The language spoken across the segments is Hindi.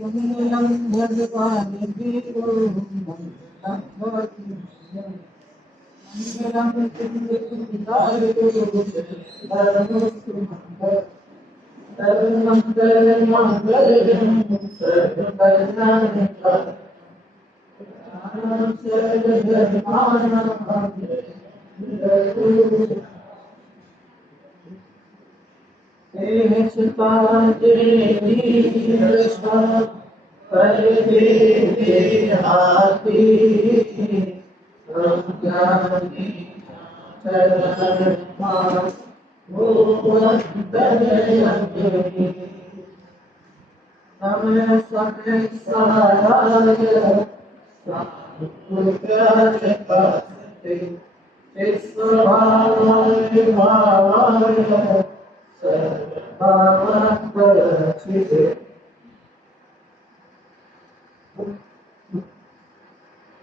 मंगलम भगवान विष्णु मंगलम भगवान मंगलम चंद्रशेखर सर्वस्तु मंगल सर्वमंगल मंगलम सर्वकल्याणकं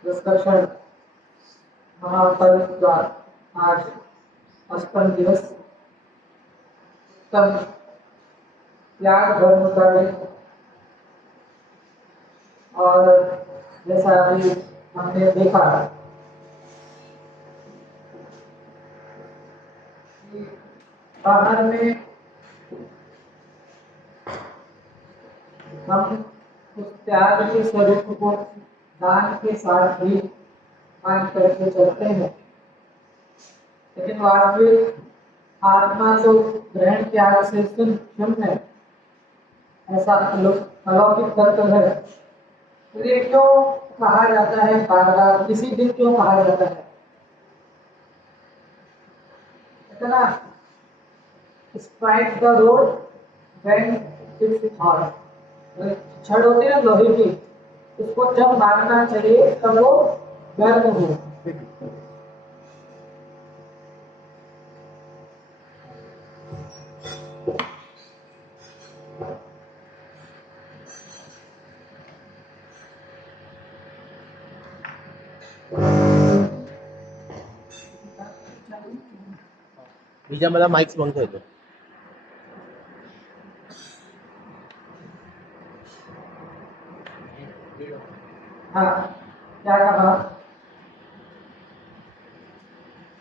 दशकर्षण महापर्व का आज अष्टम दिवस तब त्याग धर्म कार्य और जैसा अभी हमने देखा कि बाहर में हम उस त्याग के स्वरूप को दान के साथ भी मान करके चलते हैं, लेकिन वास्तविक आत्मा तो ग्रहण त्याग से शून्य है, ऐसा अलौकिक तत्व है। तो ये क्यों कहा जाता है बार बार, इसी दिन क्यों कहा जाता है? इतना strike the road when it's hot, छड़ होती है लोहे की, उसको जब मारना चाहिए तब वो गर्म हो। बीजा मला माइक्स बंद होतो। हाँ, क्या कहा?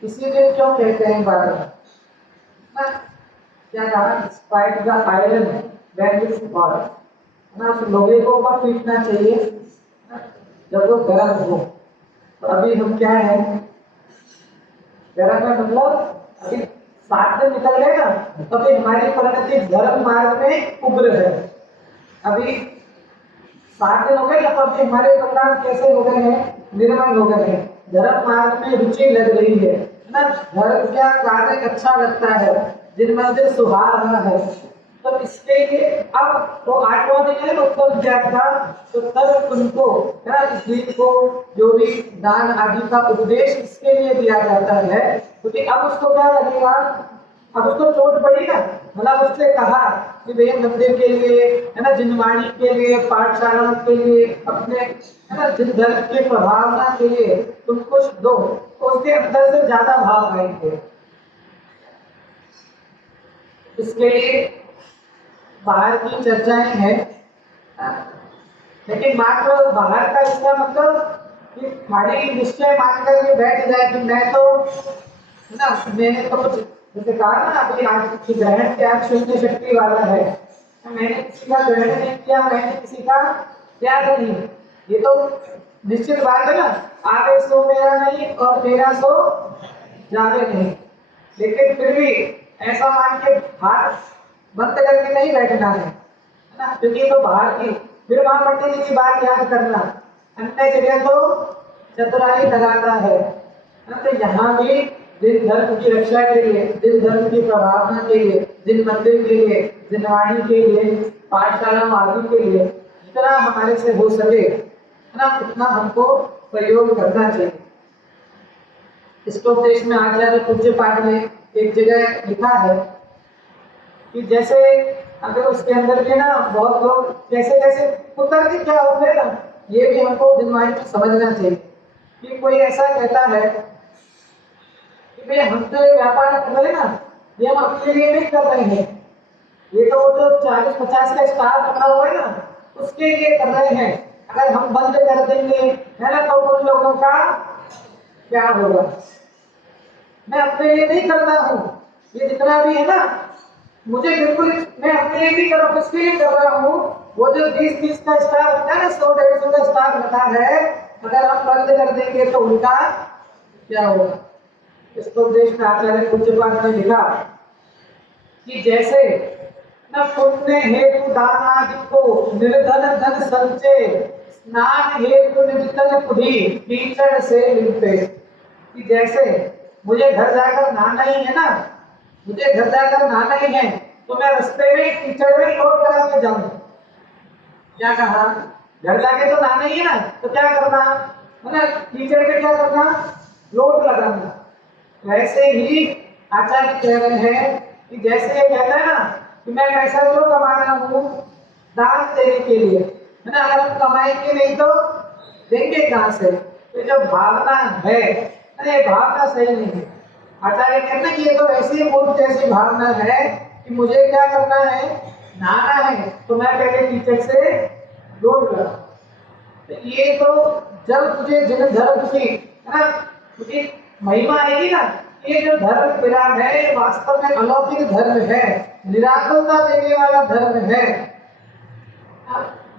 इसीलिए क्यों कहते हैं बार बार, क्या कहा? Spike the iron when it's hot, ना उस लोहे को ऊपर पीटना चाहिए जब वो गर्म हो। तो अभी हम क्या है, गर्म है मतलब अभी 7 दिन निकल गए ना, तो अभी हमारी परिणति धर्म मार्ग में उग्र है। अभी 7 दिन हो गए ना, तो अभी हमारे कल्याण कैसे हो गए हैं? निर्मल हो गए हैं, धर्म मार्ग में रुचि लग रही है ना, धर्म क्या कार्य अच्छा लगता है, जिन मंदिर सुहा रहा है। तो इसके लिए अब तो 8वां दिन है, उत्तम त्याग था, तो तब उनको स्त्री को जो भी दान आदि का उपदेश इसके लिए दिया जाता है, क्योंकि अब उसको क्या लगेगा, अब उसको चोट पड़ी ना, मतलब उसने कहा कि भैया मंदिर के लिए है ना, जिनवाणी के लिए, पाठशाला के लिए, अपने है ना जिन धर्म के प्रभावना के लिए तुम कुछ दो, तो उसके अंदर से ज्यादा भाव आएंगे। इसके लिए बाहर की चर्चाएं हैं, लेकिन मात्र बाहर का इसका मतलब कि खाली निश्चय मान करके बैठ जाए कि मैं तो है ना, मैंने तो कुछ जैसे कहा ना अभी आज की ग्रहण त्याग शून्य शक्ति वाला है, मैंने किसी का ग्रहण नहीं किया, मैंने किसी का त्याग नहीं, ये तो निश्चित बात है ना, आगे सो मेरा नहीं और मेरा सो जावे नहीं। लेकिन फिर भी ऐसा मान के हाथ बंद करके नहीं बैठना है ना, क्योंकि तो बाहर की फिर वहां पंडित जी की बात याद करना, अन्य जगह तो चतुराई लगाता है ना। तो यहाँ भी जिन धर्म की रक्षा के लिए, जिन धर्म की प्रभावना के लिए, जिन मंदिर के लिए, जिन वाणी के लिए, पाठशाला आदि के लिए जितना हमारे से हो सके है ना, उतना हमको सहयोग करना चाहिए। इसकोपदेश में आचार्य पूज्य पाठ में एक जगह लिखा है कि जैसे अगर उसके अंदर के ना बहुत लोग कैसे कैसे उतर के क्या होते हैं ना, ये भी हमको दिमाग में समझना चाहिए कि कोई ऐसा कहता है कि भाई हम तो व्यापार कर रहे हैं ना, ये हम अपने लिए नहीं कर रहे हैं, ये तो जो 40-50 का स्टाफ रखा हुआ है ना, उसके लिए कर रहे हैं। अगर हम बंद कर देंगे है ना, तो उन लोगों का क्या होगा? मैं अपने लिए नहीं करता हूँ, ये जितना भी है ना, मुझे बिल्कुल, मैं अपने लिए भी कर रहा हूँ, किसके लिए कर रहा हूँ? वो जो 20-30 का स्टाफ होता है ना, 100-150 का स्टाफ रखा है, अगर हम बंद कर देंगे तो उनका क्या होगा? इसको उपदेश में आचार्य पूज्यपाद ने लिखा कि जैसे न पुण्य हेतु दान आदि को निर्धन धन संचय, स्नान हेतु निर्जल कुढ़ी कीचड़ से लिपटे। कि जैसे मुझे घर जाकर नहाना ही है ना, मुझे घर जाकर नहाना ही है, तो मैं रास्ते में कीचड़ में लौट करा के जाऊं। क्या कहा? घर जाके तो नहाना ही है ना, तो क्या करना है ना, कीचड़ में क्या करना? लोट लगाना। वैसे ही आचार्य कह रहे हैं कि जैसे ये कहता है ना कि मैं पैसा क्यों कमा रहा हूँ? दान देने के लिए, है ना। अगर हम कमाएंगे नहीं तो देंगे कहाँ से? तो जो भावना है, ये भावना सही नहीं है। आचार्य कहते हैं कि ये तो ऐसी मूर्ख जैसी भावना है कि मुझे क्या करना है? नहाना है, तो मैं पहले टीचर से लोट करा। तो ये तो जब तुझे जिन धर्म की, है ना, तुझे महिमा आएगी ना, ये जो धर्म विराट है, ये वास्तव में अलौकिक धर्म है, निराकुलता देने वाला धर्म है।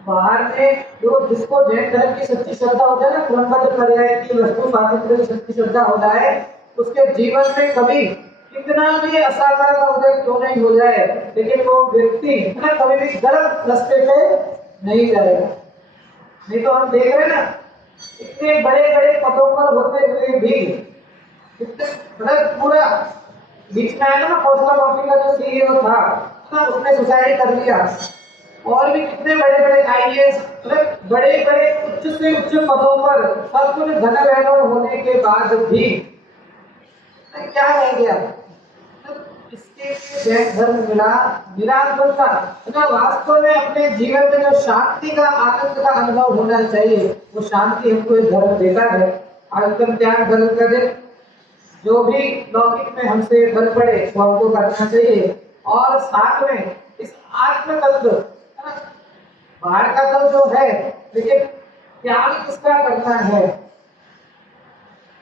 बाहर में जो जिसको जैन धर्म की सच्ची श्रद्धा हो जाए ना, क्रमबद्ध पर्याय की वस्तु स्वातंत्र की सच्ची श्रद्धा हो जाए, उसके जीवन में कभी कितना भी असाधारण का उदय क्यों नहीं हो जाए, लेकिन वो व्यक्ति ना कभी भी गलत रास्ते पे नहीं जाएगा। नहीं तो हम देख रहे हैं ना, इतने बड़े बड़े पदों पर होते हुए भी मतलब पूरा बीच में आया ना, पोस्टल कॉफी का जो सीईओ था ना, उसने सुसाइड कर लिया। और भी कितने बड़े बड़े आईएएस, मतलब बड़े बड़े उच्च से उच्च पदों पर सब कुछ धन वैभव होने के बाद भी क्या रह गया? इसके जैन धर्म मिला निराकुलता, वास्तव में अपने जीवन में जो शांति का आनंद का अनुभव होना चाहिए, वो शांति हमको एक धर्म देता है। आत्म त्याग धर्म का दिन जो भी लौकिक में हमसे फल पड़े वो हमको करना चाहिए। और साथ में इस आत्म तत्व, बाहर का तो जो है, लेकिन त्याग किसका करना है?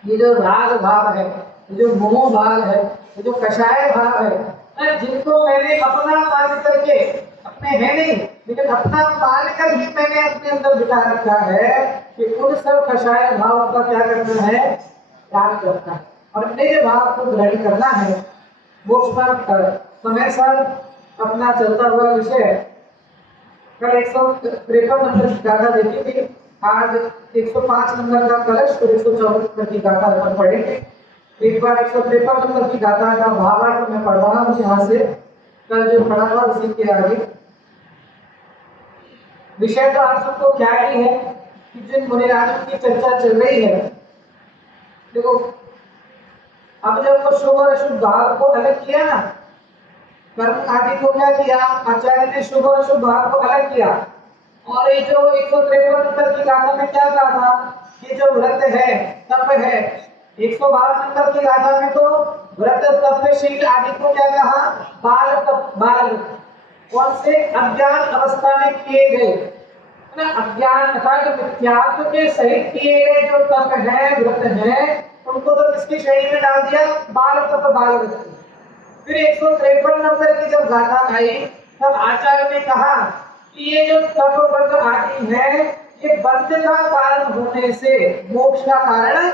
ये जो राग भाव है, ये जो मोह भाव है, ये जो कषाय भाव है, जिनको मैंने अपना मान करके, अपने है नहीं लेकिन अपना मान कर ही मैंने अपने अंदर बिठा रखा है, कि उन सब कषाय भाव का क्या करना है? त्याग करना है और निज भाव को ग्रहण करना है। मोक्ष पर समय साल अपना चलता हुआ विषय कल 153 नंबर की गाथा देखी थी, आज 105 नंबर का कलश और 114 नंबर की गाथा अपन पढ़ेंगे। एक बार 153 नंबर की गाथा का भावार्थ मैं पढ़ रहा हूँ यहाँ से, कल जो पढ़ा था उसी के आगे। विषय तो आप सबको क्या ही है कि जिन मुनिराजों की चर्चा चल रही है, देखो अब जब वो शुभ और अशुभ भाव को अलग किया ना, कर्म आदि को क्या किया आचार्य ने? शुभ और अशुभ भाव को अलग किया। और ये जो 153 नंबर की गाथा में क्या कहा था कि जो व्रत है, तप है, 112 नंबर की गाथा में तो व्रत तप शील आदि को क्या कहा? बाल तप, बाल कौन से? अज्ञान अवस्था में किए गए, है ना, अज्ञान तथा जो मिथ्यात्व के सहित किए गए जो तप है, व्रत है, उनको तो किसकी श्रेणी में डाल दिया? बाल तप, बाल व्रत। फिर 153 नंबर की जब गाथा आई, तब आचार्य ने कहा कि ये जो तप व्रत आदि है, ये बंध का कारण होने से मोक्ष का कारण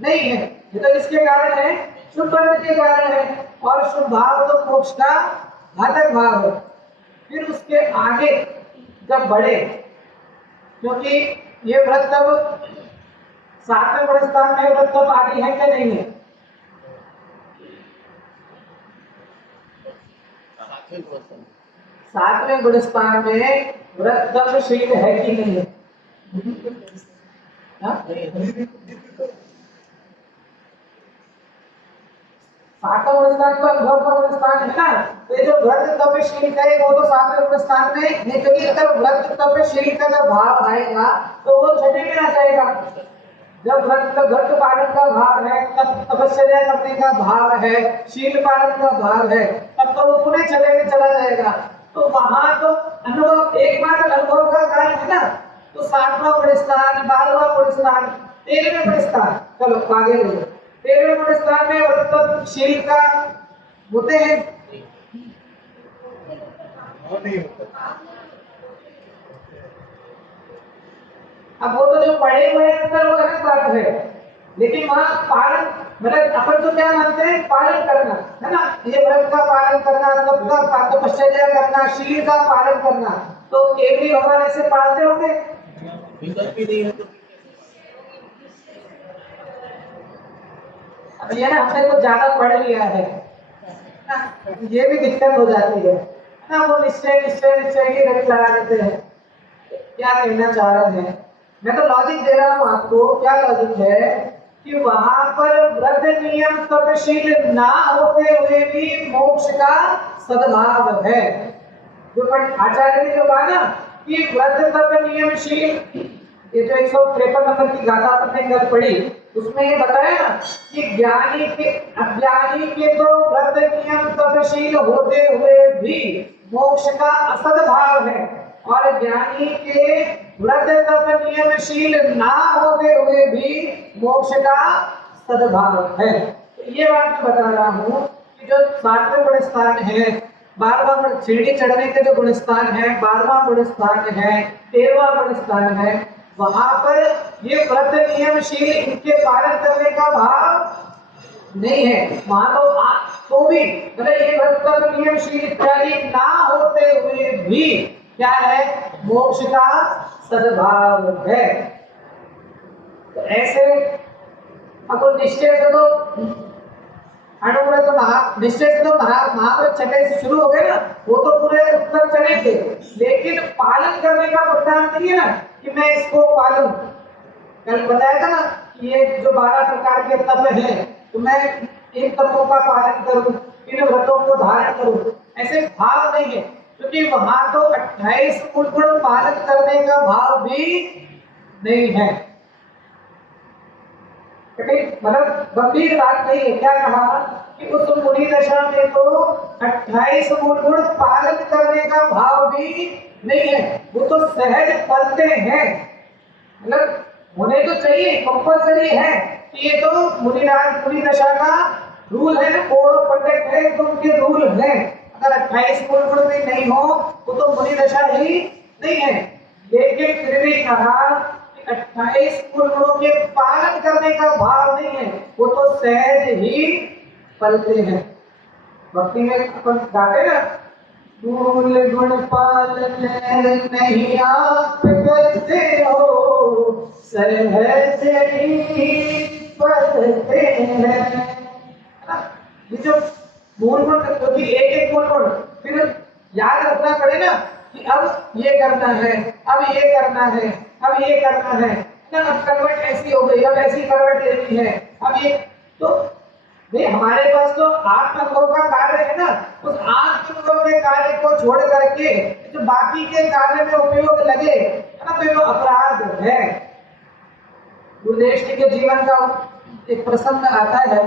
नहीं है। ये तो किसके कारण है? शुभ बंध के कारण है। और शुभ भाव तो मोक्ष का घातक भाव है। फिर उसके आगे जब बढ़े, क्योंकि ये व्रत तब 7वें व्रत स्थान में व्रत तप आदि है क्या? नहीं है। सातवें गुणस्थान में व्रत तप शील है कि नहीं है? सातवां गुणस्थान तो अनुभव का गुणस्थान है ना, तो ये जो व्रत तप शील है वो तो सातवें गुणस्थान में नहीं, क्योंकि अगर व्रत तप शील का जब भाव आएगा तो वो छठे में आ जाएगा। जब व्रत पालन का भाव है, तब तपस्या करने का भाव है, शील पालन का भाव है, तब तो वो पुनः छठे में चला जाएगा। तो वहां तो अनुभव एकमात्र अनुभव का कारण है ना। तो 7वां पुरस्कार, 12वां पुरस्कार, 13वें पुरस्कार, चलो आगे ले लो। 13वें पुरस्कार में व्रतशील का होते हैं, नहीं होता। अब वो तो जो पढ़े हुए हैं अंदर वो अलग बात है, लेकिन वहाँ पालन मतलब अपन तो क्या मानते हैं, पालन करना है ना, ये व्रत का पालन करना, तप का तपश्चर्या करना, शील का पालन करना, तो केवली भगवान ऐसे पालते होंगे? विकल्प भी नहीं है तो अब ये ना हमने कुछ ज्यादा पढ़ लिया है ना, ये भी दिक्कत हो जाती है ना। वो निश्चय निश्चय निश्चय की रट लगा देते हैं। क्या कहना चाह रहे हैं, मैं तो लॉजिक दे रहा हूँ आपको। क्या लॉजिक है कि वहां पर व्रत नियम तपशील ना होते हुए भी मोक्ष का सद्भाव है। जो आचार्य ने जो कहा ना कि व्रत तप नियमशील, ये जो 153 नंबर की गाथा आपने कल पढ़ी, उसमें ये बताया ना कि ज्ञानी के अज्ञानी के तो व्रत नियम तपशील होते हुए भी मोक्ष का असद्भाव है, और ज्ञानी के व्रत तप नियमशील ना होते हुए भी मोक्ष का सद्भाव है। तो ये बात मैं बता रहा हूँ कि जो 7वें गुण स्थान है, 12वां सीढ़ी चढ़ने के जो गुण स्थान है, 12वां गुण स्थान है, 13वां गुण स्थान है, वहां पर ये व्रत नियमशील इनके पालन करने का भाव नहीं है। वहां तो भी मतलब ये व्रत तप नियमशील इत्यादि ना होते हुए भी क्या है, मोक्ष का सद्भाव है। तो ऐसे अब निश्चय से तो अनुव्रत निश्चय से तो महाव्रत छठे से शुरू हो गए ना, वो तो पूरे उत्तर चलेंगे, लेकिन पालन करने का प्रोग्राम नहीं है ना कि मैं इसको पालूं। कल बताया था ना कि ये जो 12 प्रकार के तप हैं, तो मैं इन तपों का पालन करूं, इन व्रतों को धारण करूं, ऐसे भाव नहीं है। क्योंकि वहां तो 28 गुण पालन करने का भाव भी नहीं है। मतलब गंभीर बात नहीं है। क्या कहा कि उस मुनि दशा में तो 28 गुण पालन करने का भाव भी नहीं है, वो तो सहज पलते हैं। मतलब होने तो चाहिए, कंपल्सरी है कि ये तो मुनि दशा का रूल है ना, कोड ऑफ कंडक्ट है, तो उनके रूल है। अगर 28 गुण भी नहीं हो तो मुनि दशा ही नहीं है। लेकिन फिर भी कहा 28 गुणों के पालन करने का भाव नहीं है, वो तो सहज ही पलते हैं। भक्ति में अपन गाते ना, मूल गुण पालन नहीं आप करते हो, सहज ही पलते हैं। ये जो मूल गुण, क्योंकि एक गुण फिर याद रखना पड़े ना कि अब ये करना है, अब ये करना है, अब ये करना है ना, अब करवट ऐसी हो गई, अब ऐसी करवट लेनी है, अब ये तो नहीं, हमारे पास तो आत्मअनुभव का कार्य है ना, उस आत्मअनुभव के कार्य को छोड़ करके जो बाकी के कार्य में उपयोग लगे है ना, तो ये अपराध है। गुरुदेव जी के जीवन का एक प्रसंग आता है,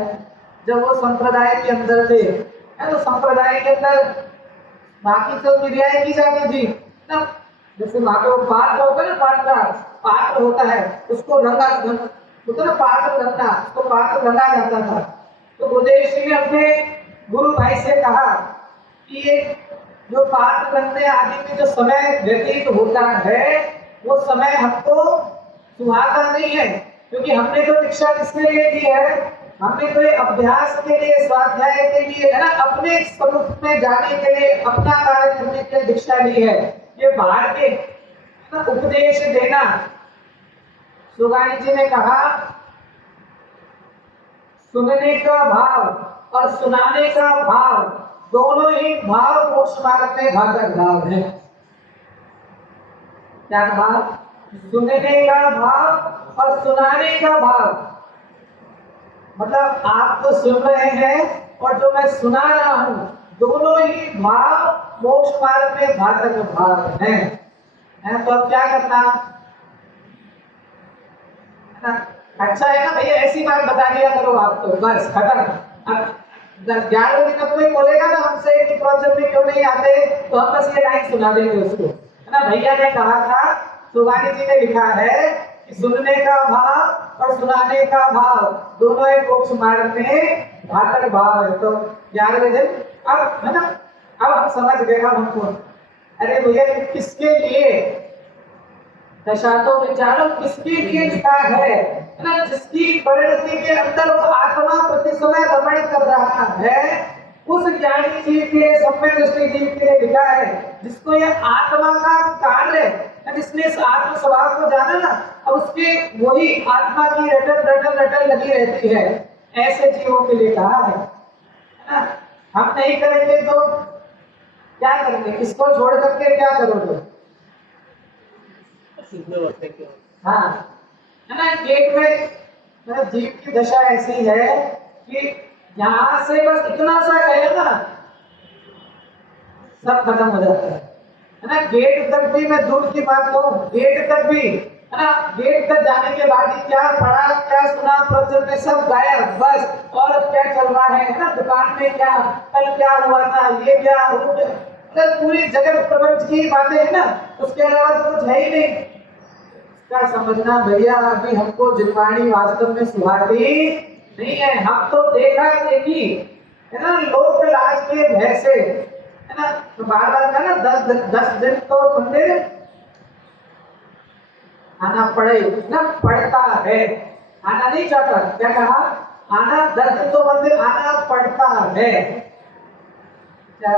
जब वो संप्रदाय के अंदर थे, है तो संप्रदाय के अंदर बाकी तो क्रियाएं की जाती थी ना, जैसे वहां पे पात्र होता है ना, पात्र होता है, उसको रंगा होता ना, पात्र रंगना, उसको पात्र रंगा जाता था। तो गुरुदेव जी ने अपने गुरु भाई से कहा कि ये जो पात्र रंगने आदि में जो समय व्यतीत होता है, वो समय हमको सुहाता नहीं है, क्योंकि हमने तो दीक्षा किसके लिए दी है, हमने तो ये अभ्यास के लिए, स्वाध्याय के लिए है ना, अपने स्वरूप में जाने के लिए, अपना कार्य करने के लिए दीक्षा ली है। ये बाहर के उपदेश देना, सुगानी जी ने कहा सुनने का भाव और सुनाने का भाव, दोनों ही भाव मोक्ष मार्ग में घातक भाव है। क्या कहा? सुनने का भाव और सुनाने का भाव, मतलब आप तो सुन रहे हैं और जो मैं सुना रहा हूं, दोनों ही भाव मोक्ष मार्ग में घातक भाव है। तो अब क्या करना? अच्छा है ना भैया, ऐसी बात बता दिया करो आप, तो बस खत्म। अब 11वें दिन कोई बोलेगा ना हमसे कि प्रवचन में क्यों नहीं आते, तो हम बस ये लाइन सुना देंगे उसको, है ना। भैया ने कहा था, सुगानी जी ने लिखा है कि सुनने का भाव और सुनाने का भाव दोनों एक मोक्ष मार्ग में घातक भाव है। तो 11वें दिन अब, है ना, अब हम समझ गए। अब हमको अरे भैया किसके लिए दशा, तो विचारो किसके लिए लिखा है ना। जिसकी परिणति के अंदर वो आत्मा प्रति समय रमण कर रहा है, उस ज्ञानी जीव के लिए, सम्यक दृष्टि जीव के लिए लिखा है, जिसको ये आत्मा का कार्य है, जिसने इस आत्म स्वभाव को जाना ना, अब उसके वही आत्मा की रटन रटन रटन लगी रहती है, ऐसे जीवों के लिए कहा है ना। हम नहीं करेंगे तो क्या करेंगे, इसको छोड़ करके क्या करोगे? हाँ, है ना। गेट में जीव की दशा ऐसी है कि यहाँ से बस इतना सा गए ना, सब खत्म हो जाता है ना। गेट तक भी, मैं दूर की बात कहूँ, गेट तक भी, है ना, गेट तक जाने के बाद ही क्या पढ़ा क्या सुना प्रवचन में सब गायब बस। और अब क्या चल रहा है ना, दुकान में क्या, कल क्या हुआ था, ये क्या, वो क्या, पूरी जगत प्रपंच की बातें है ना, उसके अलावा तो कुछ है ही नहीं। क्या समझना भैया, अभी हमको जिनवाणी वास्तव में सुहाती नहीं है। हम तो देखा देखी, है ना, लोक लाज के भय से, है ना, तो बार बार का ना 10 दिन तो मंदिर आना पड़े ना, पड़ता है, आना नहीं चाहता। क्या कहा? आना 10 दिन तो मंदिर आना पड़ता है। क्या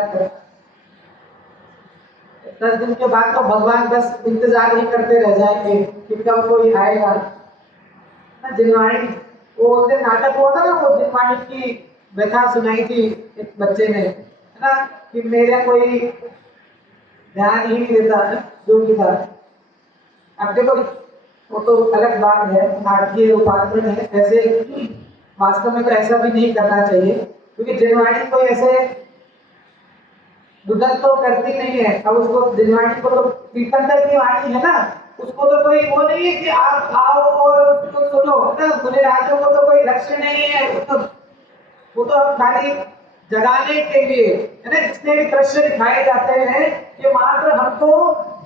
10 दिन के बाद तो भगवान बस इंतजार ही करते रह जाएंगे कि कब कोई आएगा ना। जिनवाणी, वो उस दिन नाटक हुआ था ना, वो जिनवाणी की व्यथा सुनाई थी एक बच्चे ने, है ना, कि मेरा कोई ध्यान ही नहीं देता जो भी था। अब देखो वो तो अलग बात है, नाटकीय रूपांतरण है, ऐसे वास्तव में तो ऐसा भी नहीं करना चाहिए, क्योंकि जिनवाणी कोई ऐसे दुदल तो करती नहीं है। अब उसको दिनवाणी को तो तीर्थंकर की वाणी है ना, उसको तो कोई वो नहीं है कि आप आओ और उसको सुनो ना। मुझे राजों को तो कोई लक्ष्य नहीं है, वो तो खाली जगाने के लिए, है ना। जितने भी दृश्य दिखाए जाते हैं ये मात्र हमको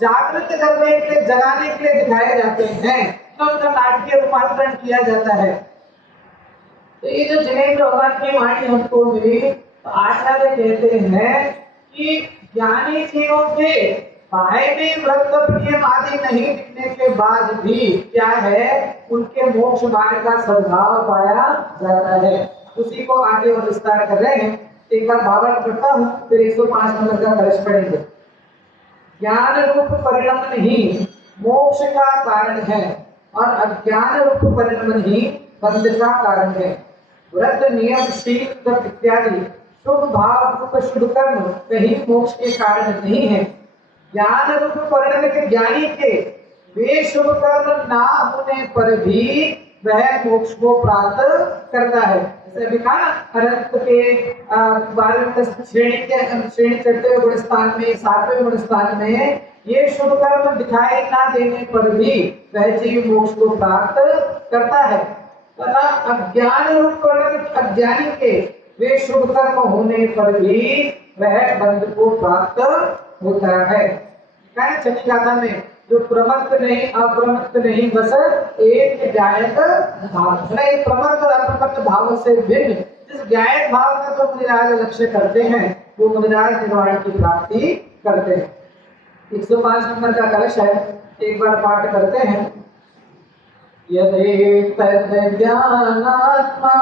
जागृत करने के लिए, जगाने के लिए दिखाए जाते हैं, तो उनका नाटकीय रूपांतरण किया जाता है। तो ये जो जिनेंद्र भगवान की वाणी हमको मिली, तो आचार्य कहते हैं कि ज्ञानी जीवों के बाह्य में व्रत नियम आदि नहीं दिखने के बाद भी क्या है, उनके मोक्ष मार्ग का सद्भाव पाया जाता है। उसी को आगे और विस्तार कर रहे हैं। एक बार भावार्थ करता हूँ, फिर 105 नंबर का कलश पढ़ेंगे। ज्ञान रूप परिणमन ही मोक्ष का कारण है और अज्ञान रूप परिणमन ही बंध का कारण है। व्रत नियम शील व्रत इत्यादि शुभ भाव रूप शुभ कर्म कहीं मोक्ष के कारण नहीं है। ज्ञान रूप परिणमित ज्ञानी के वे शुभ कर्म ना होने पर भी वह मोक्ष को प्राप्त करता है। जैसे अभी कहा ना, अनंत के 12वें श्रेणी चढ़ते हुए गुणस्थान में, 7वें गुणस्थान में ये शुभ कर्म दिखाई ना देने पर भी वह जीव मोक्ष को प्राप्त करता है। तथा अज्ञान रूप परिणमित अज्ञानी के वे शुभ कर्म होने पर भी वह बंध को प्राप्त होता है। छठी गाथा में जो प्रमत्त नहीं अप्रमत्त नहीं बस एक ज्ञायक भाव, प्रमत्त और अप्रमत्त भाव से भिन्न जिस ज्ञायक भाव का जो मुनिराज लक्ष्य करते हैं, वो मुनिराज निर्वाण की प्राप्ति करते हैं। 105 नंबर का कलश है, एक बार पाठ करते हैं। यदि तद ज्ञानात्मा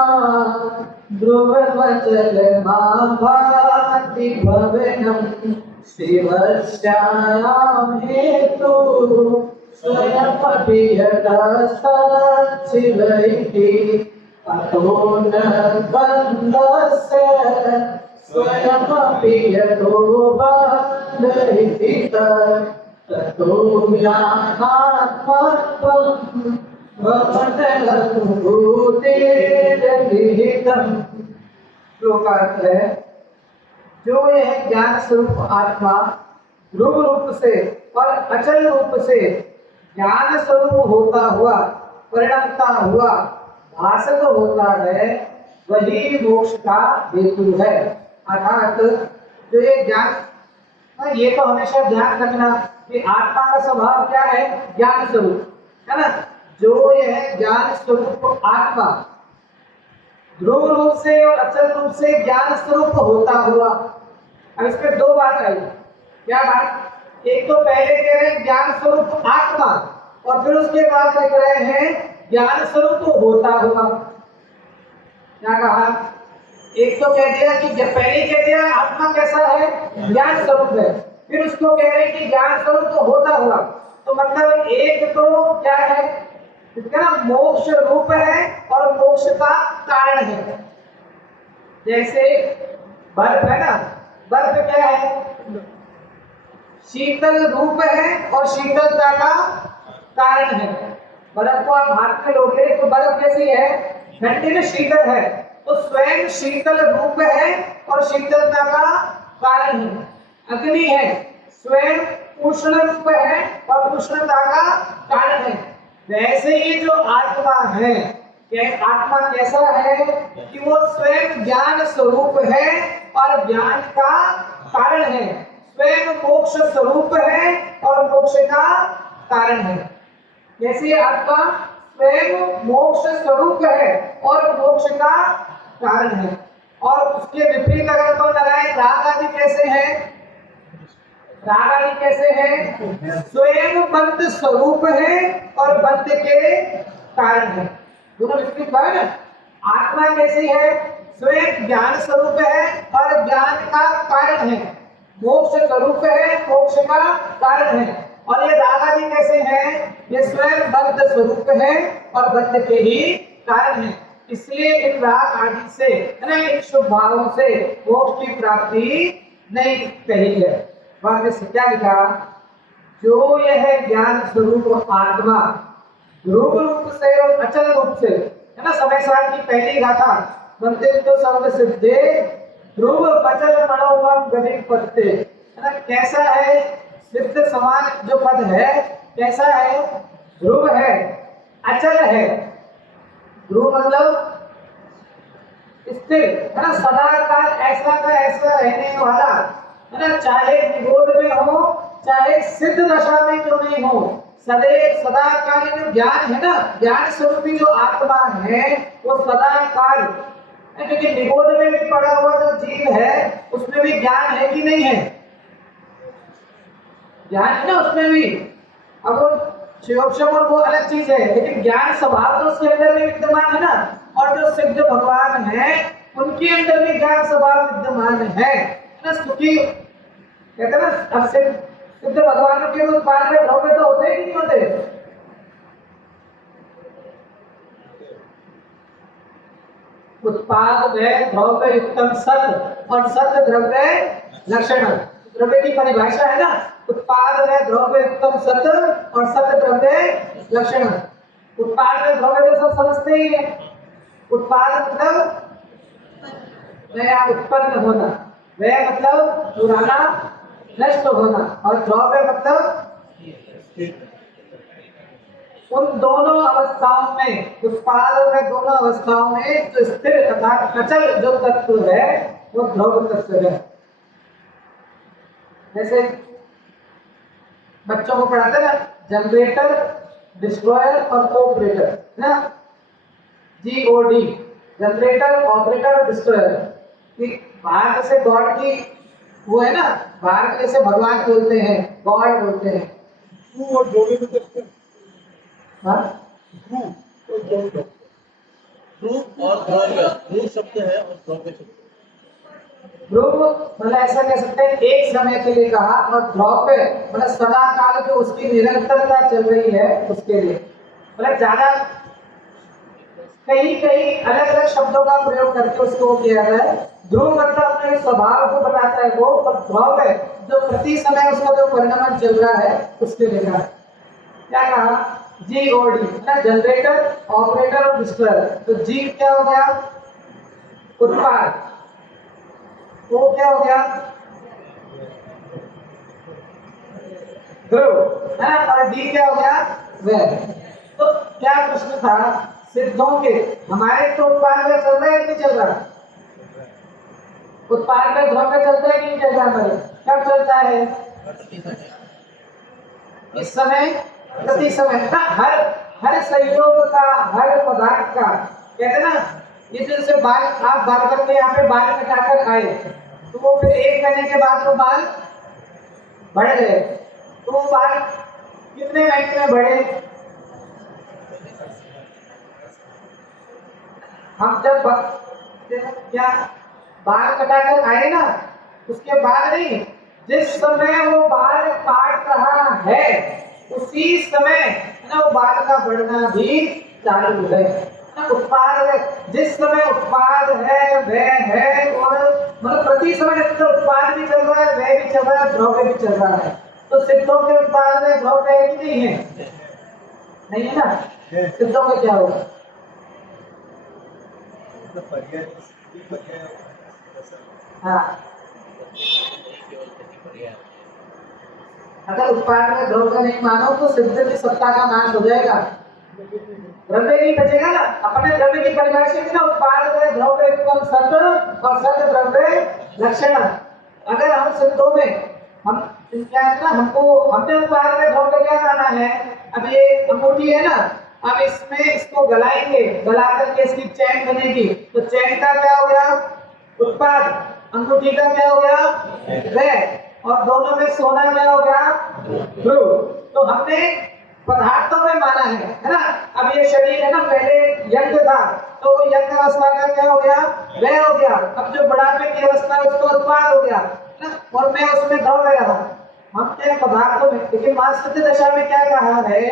ध्रुवमचल भाति भवनम शिवस्याम हेतु स्वयमपि यतस्तच्छिवैति अतो न बन्धस्य स्वयमपि यतो बन्धैति ततो ज्ञानात्मत्वम् श्लोकार्थ है, जो यह ज्ञान स्वरूप आत्मा ध्रुव रूप से और अचल रूप से ज्ञान स्वरूप होता हुआ, परिणमता हुआ, भासक होता है, वही मोक्ष का हेतु है। अर्थात जो ये ज्ञान, ये तो हमेशा ध्यान रखना कि आत्मा का स्वभाव क्या है, ज्ञान स्वरूप है ना। जो यह ज्ञान स्वरूप आत्मा ध्रुव रूप से और अचल रूप से ज्ञान स्वरूप होता हुआ, अब इस पे दो बात आई। क्या बात? एक तो पहले कह रहे हैं ज्ञान स्वरूप आत्मा, और फिर उसके बाद लिख रहे हैं ज्ञान स्वरूप होता हुआ। क्या कहा? एक तो कह दिया कि पहले कह दिया आत्मा कैसा है, ज्ञान स्वरूप है, फिर उसको कह रहे हैं कि ज्ञान स्वरूप होता हुआ। तो मतलब एक तो क्या है, इसका ना मोक्ष रूप है और मोक्ष का कारण है। जैसे बर्फ है ना, बर्फ क्या है, शीतल रूप है और शीतलता का कारण है। बर्फ को आप हाथ में लोगे तो बर्फ कैसी है, ठंडी में शीतल है, तो स्वयं शीतल रूप है और शीतलता का कारण है। अग्नि है, स्वयं उष्ण रूप है और उष्णता का कारण है। वैसे ही जो आत्मा है, यह आत्मा कैसा है कि वो स्वयं ज्ञान स्वरूप है और ज्ञान का कारण है, स्वयं मोक्ष स्वरूप है और मोक्ष का कारण है। जैसे आत्मा स्वयं मोक्ष स्वरूप है और मोक्ष का कारण है। और उसके विपरीत अगर तो लगाए, राग आदि कैसे है, राग आदि कैसे है, स्वयं बंध स्वरूप है और बंध के कारण है। दोनों विपरीत है ना। आत्मा कैसी है, स्वयं ज्ञान स्वरूप है और ज्ञान का कारण है, मोक्ष स्वरूप है, मोक्ष का कारण है। और ये राग आदि कैसे हैं, ये स्वयं बद्ध स्वरूप है और बद्ध के ही कारण है। इसलिए इन राग आदि से, है ना, इन शुभ भावों से मोक्ष की प्राप्ति नहीं कही है। वाक्य से क्या लिखा, जो यह ज्ञान स्वरूप आत्मा ध्रुव रूप से और अचल रूप से, है ना, समय सार की पहली गाथा मंदिर तो सर्व सिद्धे ध्रुव अचल मनोवम गति पत्ते, है ना, कैसा है, सिद्ध समान जो पद है कैसा है, ध्रुव है, अचल है। ध्रुव मतलब स्थिर, है ना, सदा काल ऐसा का ऐसा रहने वाला, है ना, चाहे निरोध में हो चाहे सिद्ध दशा में क्यों नहीं हो, सदैव सदा काल जो ज्ञान है ना, ज्ञान स्वरूपी जो आत्मा है वो सदा काल, क्योंकि निरोध में भी पड़ा हुआ जो जीव है उसमें भी ज्ञान है कि नहीं है, ज्ञान है ना उसमें भी। अब वो शिवोक्षम और वो अलग चीज है, लेकिन ज्ञान स्वभाव तो उसके अंदर भी विद्यमान है ना। और जो सिद्ध भगवान है उनके अंदर भी ज्ञान स्वभाव विद्यमान है ना। सुखी कहते हैं ना, अब सिद्ध भगवानों के उत्पाद में भव्य तो होते ही नहीं होते। उत्पाद में द्रव्य उत्तम सत और सत द्रव्य लक्षण, द्रव्य की परिभाषा है ना, उत्पाद में द्रव्य उत्तम सत और सत द्रव्य लक्षण। उत्पाद में द्रव्य तो सब समझते ही है। उत्पाद मतलब नया उत्पन्न होना, वह मतलब पुराना नष्ट होना, और द्रव्य मतलब उन दोनों अवस्थाओं में, उत्पाद में दोनों अवस्थाओं में जो स्थिर तथा अचल जो तत्व है वो द्रव्य तत्व है। जैसे बच्चों को पढ़ाते ना, जनरेटर, डिस्ट्रॉयर और ऑपरेटर ना, जीओडी, जनरेटर, ऑपरेटर और डिस्ट्रॉयर। बाहर जैसे गॉड की वो है ना, बाहर जैसे भगवान बोलते हैं, गॉड बोलते हैं। ध्रुव और द्रव्य में तो हाँ, ध्रुव और द्रव्य, ध्रुव शब्द है और द्रव्य शब्द। ध्रुव मतलब ऐसा कह सकते हैं एक समय के लिए कहा, और द्रव्य मतलब सदा काल जो उसकी निरंतरता चल रही है उसके लिए, मतलब ज्यादा कई कई अलग अलग शब्दों का प्रयोग करके उसको किया गया है। ध्रुव मतलब अपने स्वभाव को बताता है वो, और द्रव्य जो प्रति समय उसका जो परिणाम चल रहा है उसके लिए कहा। क्या कहा, जीओडी ना, जनरेटर, ऑपरेटर और डिस्ट्रॉयर। तो जी क्या हो गया, उत्पाद, वो क्या हो गया, ध्रुव है, और डी क्या हो गया, वह। तो क्या प्रश्न था, सिद्धों के। हमारे तो उत्पाद में चल रहा है कि नहीं चल रहा? उत्पाद में द्रव्य चलता है कि नहीं चल रहा? हमारे कब चलता है? इस समय, प्रति समय ना। हर संयोग का, हर पदार्थ का, कहते हैं ना, ये जैसे बाल, आप बार्बर के यहाँ पे बाल कटाकर आए, तो वो फिर 1 महीने के बाद वो बाल बढ़ गए, तो वो बाल कितने महीने में बढ़े? हम जब क्या बाल कटाकर आए ना, उसके बाद नहीं, जिस समय वो बाल काट रहा है उसी समय ना वो बाल का बढ़ना भी चालू है। उत्पाद है, जिस समय उत्पाद है वह है, और मतलब प्रति समय उत्पाद भी चल रहा है, वह भी चल रहा है, द्रव्य भी चल रहा है। तो सिद्धों के उत्पाद में द्रव्य है कि नहीं है? नहीं है ना? सिद्धों में क्या होगा? हाँ, अगर उत्पाद में द्रव्य नहीं मानो तो सिद्ध की सत्ता का नाश हो जाएगा, द्रव्य नहीं बचेगा ना। अपने द्रव्य की परिभाषा में ना, उत्पाद में द्रव्य उत्पन्न सत्य और सत्य द्रव्य लक्षण। अगर हम सिद्धों में हम क्या है ना, हमने उत्पाद में द्रव्य क्या माना है? अब ये अंगूठी है ना, अब इसमें इसको गलाएंगे, गला करके इसकी चैन बनेगी, तो चैन का क्या हो गया? उत्पाद। अंगूठी का क्या हो गया? वह। और दोनों में सोना क्या हो गया? ध्रुव। तो हमने पदार्थों में माना है ना। अब ये शरीर है ना, पहले यज्ञ था, तो यज्ञ अवस्था का क्या हो गया? वह हो गया। अब जो बुढ़ापे की अवस्था है उसको उत्पाद हो गया ना, और मैं उसमें द्रव्य रहा। हम क्या पदार्थों में, लेकिन वास्तविक दशा में क्या कहा है?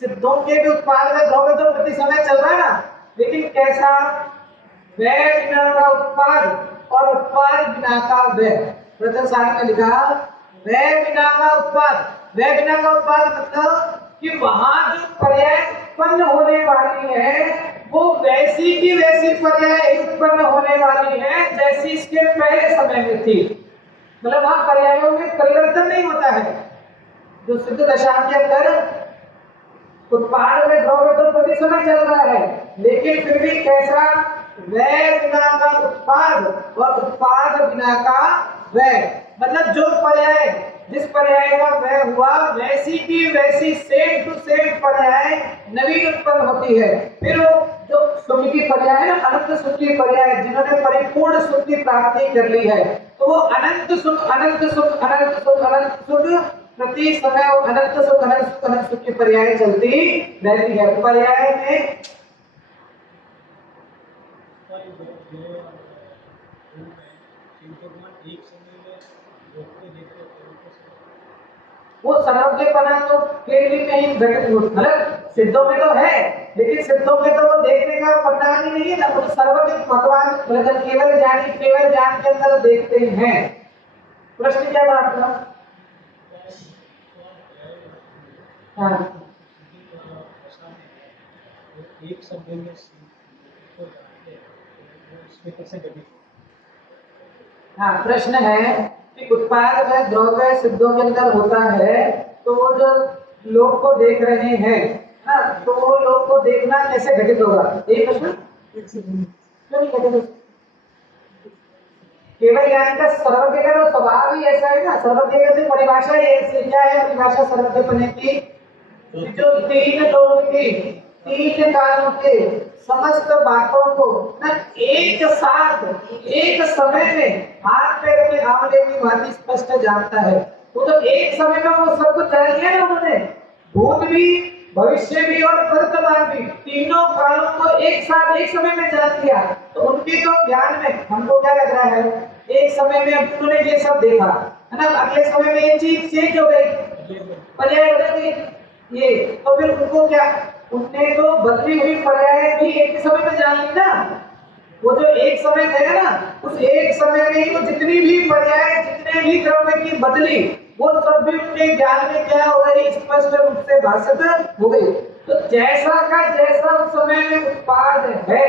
सिद्धों के भी उत्पाद में द्रव्य तो प्रति समय चल रहा है ना, लेकिन कैसा? वह बिना का उत्पाद और उत्पाद बिना का वह। प्रथम में लिखा वह बिना का उत्पाद। वह बिना का उत्पाद मतलब कि वहां जो पर्याय उत्पन्न होने वाली है वो वैसी की वैसी पर्याय उत्पन्न होने वाली है जैसी इसके पहले समय में थी। मतलब वहां पर्यायों में परिवर्तन नहीं होता है। जो सिद्ध दशा के अंदर उत्पाद में द्रव्य तो प्रति समय चल रहा है, लेकिन फिर भी कैसा? वह बिना का उत्पाद और उत्पाद बिना का वह। मतलब जो पर्याय, जिस पर्याय का वह हुआ वैसी की वैसी सेम टू सेम पर्याय नवीन उत्पन्न होती है। फिर वो जो सुख की पर्याय है ना, अनंत सुख की पर्याय, जिन्होंने परिपूर्ण सुख की प्राप्ति कर ली है, तो वो अनंत सुख, अनंत सुख, अनंत सुख, अनंत सुख, प्रति समय वो अनंत सुख, अनंत सुख, अनंत सुख की पर्याय चलती रहती है। पर्याय में वो सर्वज्ञपना तो केवल में ही घटित होता, मतलब सिद्धों में तो है, लेकिन सिद्धों में तो वो देखने का परिणाम ही नहीं है ना। वो सर्वज्ञ भगवान केवल ज्ञानी केवल ज्ञान के अंदर देखते हैं। प्रश्न क्या था आपका? हाँ, एक शब्द में हाँ, प्रश्न है कि उत्पाद में द्रव्य सिद्धों के अंदर होता है, तो वो जो लोग को देख रहे हैं ना, तो वो लोग को देखना कैसे घटित होगा? एक प्रश्न क्यों नहीं घटित? केवल ज्ञान का सर्वज्ञ का तो स्वभाव ही ऐसा है ना। सर्वज्ञ की परिभाषा ही ऐसी क्या है? परिभाषा सर्वज्ञपने की, जो तीन लोगों की, तीन कालों के समस्त बातों को न एक साथ एक समय में हाथ पैर के आंवले की भांति स्पष्ट जानता है। वो तो एक समय में वो सब कुछ जान लिया ना उन्होंने, भूत भी, भविष्य भी और वर्तमान भी, तीनों कालों को एक साथ एक समय में जान लिया। तो उनके तो ज्ञान में हमको क्या लग रहा है? एक समय में उन्होंने ये सब देखा है ना, अगले समय में ये चीज चेंज हो गई, पर्याय बदल गई ये, तो फिर उनको क्या? उनने तो बदली हुई पर्याय भी एक समय में जान ली ना। वो जो एक समय गया ना, उस एक समय में ही वो जितनी भी पर्याय, जितने भी द्रव्य की बदली, वो सब भी उनके ज्ञान में क्या हो गई? स्पष्ट रूप से भाषित हो गई। तो जैसा का जैसा उस समय में उत्पाद है,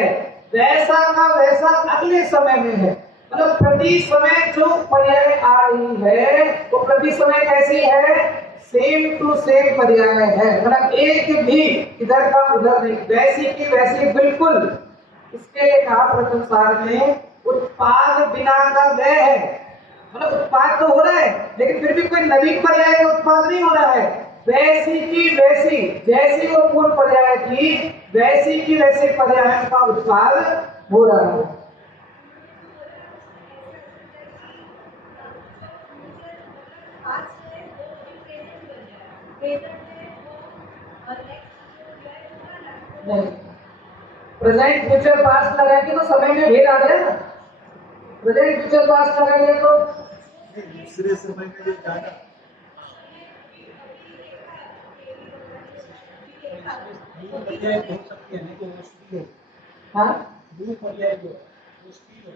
वैसा का वैसा अगले समय में है। मतलब प्रति समय जो पर्याय आ रही है वो प्रति समय कैसी है? सेम टू सेम पर्याय है, मतलब एक भी इधर का उधर नहीं, वैसी की वैसी बिल्कुल। इसके लिए कहा प्रथम सार में उत्पाद बिना का व्यय है, मतलब उत्पाद तो हो रहा है लेकिन फिर भी कोई नवीन पर्याय का उत्पाद नहीं हो रहा है। वैसी की वैसी, जैसी वो पूर्व पर्याय थी वैसी की वैसे पर्याय का उत्पाद हो रहा है। नहीं, प्रेजेंट फ्यूचर पास्ट लगाएंगे तो समय में भेद आ गया ना। प्रेजेंट फ्यूचर पास्ट लगाएंगे तो दूसरे समय में जो जाना, दो पर्याय हो सकते हैं, लेकिन वो स्थिर हो। हाँ, दो पर्याय जो है, वो स्थिर हो।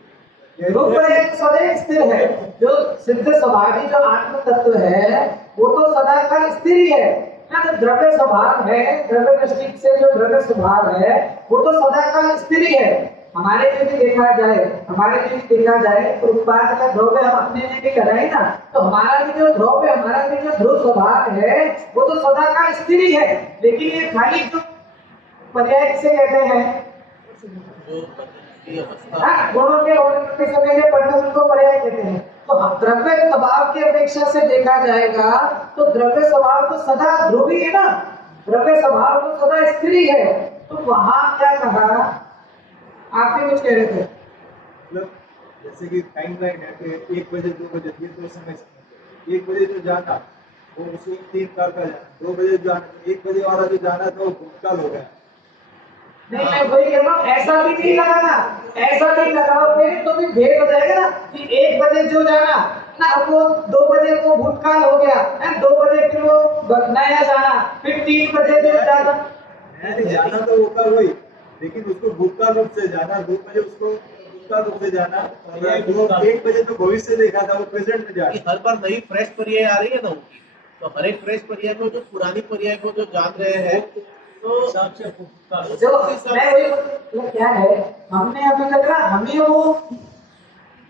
रूप पर्याय सदैव स्थिर है। जो सिद्ध स्वभावी जो आत्म तत्व है वो तो सदा काल स्थिर ही है ना। जो द्रव्य स्वभाव है, द्रव्य दृष्टि से जो द्रव्य स्वभाव है वो तो सदा काल स्थिर ही है। हमारे लिए भी देखा जाए, हमारे लिए भी देखा जाए तो उत्पाद का द्रव्य हम अपने लिए भी कराए ना, तो हमारा भी जो द्रव्य, हमारा भी जो ध्रुव स्वभाव है वो तो सदा काल स्थिर ही है। लेकिन ये खाली जो पर्याय किसे कहते हैं, जो बदलती अवस्था, हाँ, गुणों के होने के समय में परिवर्तन को पर्याय कहते हैं। तो हम द्रव्य स्वभाव की अपेक्षा से देखा जाएगा तो द्रव्य स्वभाव तो सदा ध्रुवी है ना, द्रव्य स्वभाव तो सदा स्थिर ही है। तो वहां क्या कहा, आप भी कुछ कह रहे थे। मतलब जैसे कि टाइम लाइन है कि 1 बजे 2 बजे ये तो समय समझो। 1 बजे जो जाना वो उसी 3 साल का जाना, 2 बजे जो जाना, 1 बजे वाला जो जाना था वो भूतकाल हो गया। नहीं, मैं वही कह रहा हूँ, ऐसा भी नहीं लगाना, ऐसा नहीं लगाओगे तो भी भेद हो जाएगा ना कि 1 बजे जो जाना ना, अब वो 2 बजे वो भूतकाल हो गया है, 2 बजे फिर वो नया जाना, फिर 3 बजे जो जाना। नहीं जाना तो वो कल वही, लेकिन उसको भूतकाल रूप से जाना, 2 बजे उसको भूतकाल रूप से जाना, और वो 1 बजे तो भविष्य देखा था वो प्रेजेंट में कि जाना। हर बार नई फ्रेश पर्याय आ रही है ना उनकी, तो हर एक फ्रेश पर्याय को जो पुरानी पर्याय को जो जान रहे हैं तो हिसाब से भूतकाल हो। जो मैं वही मतलब क्या है, हमने अभी तक ना हमें वो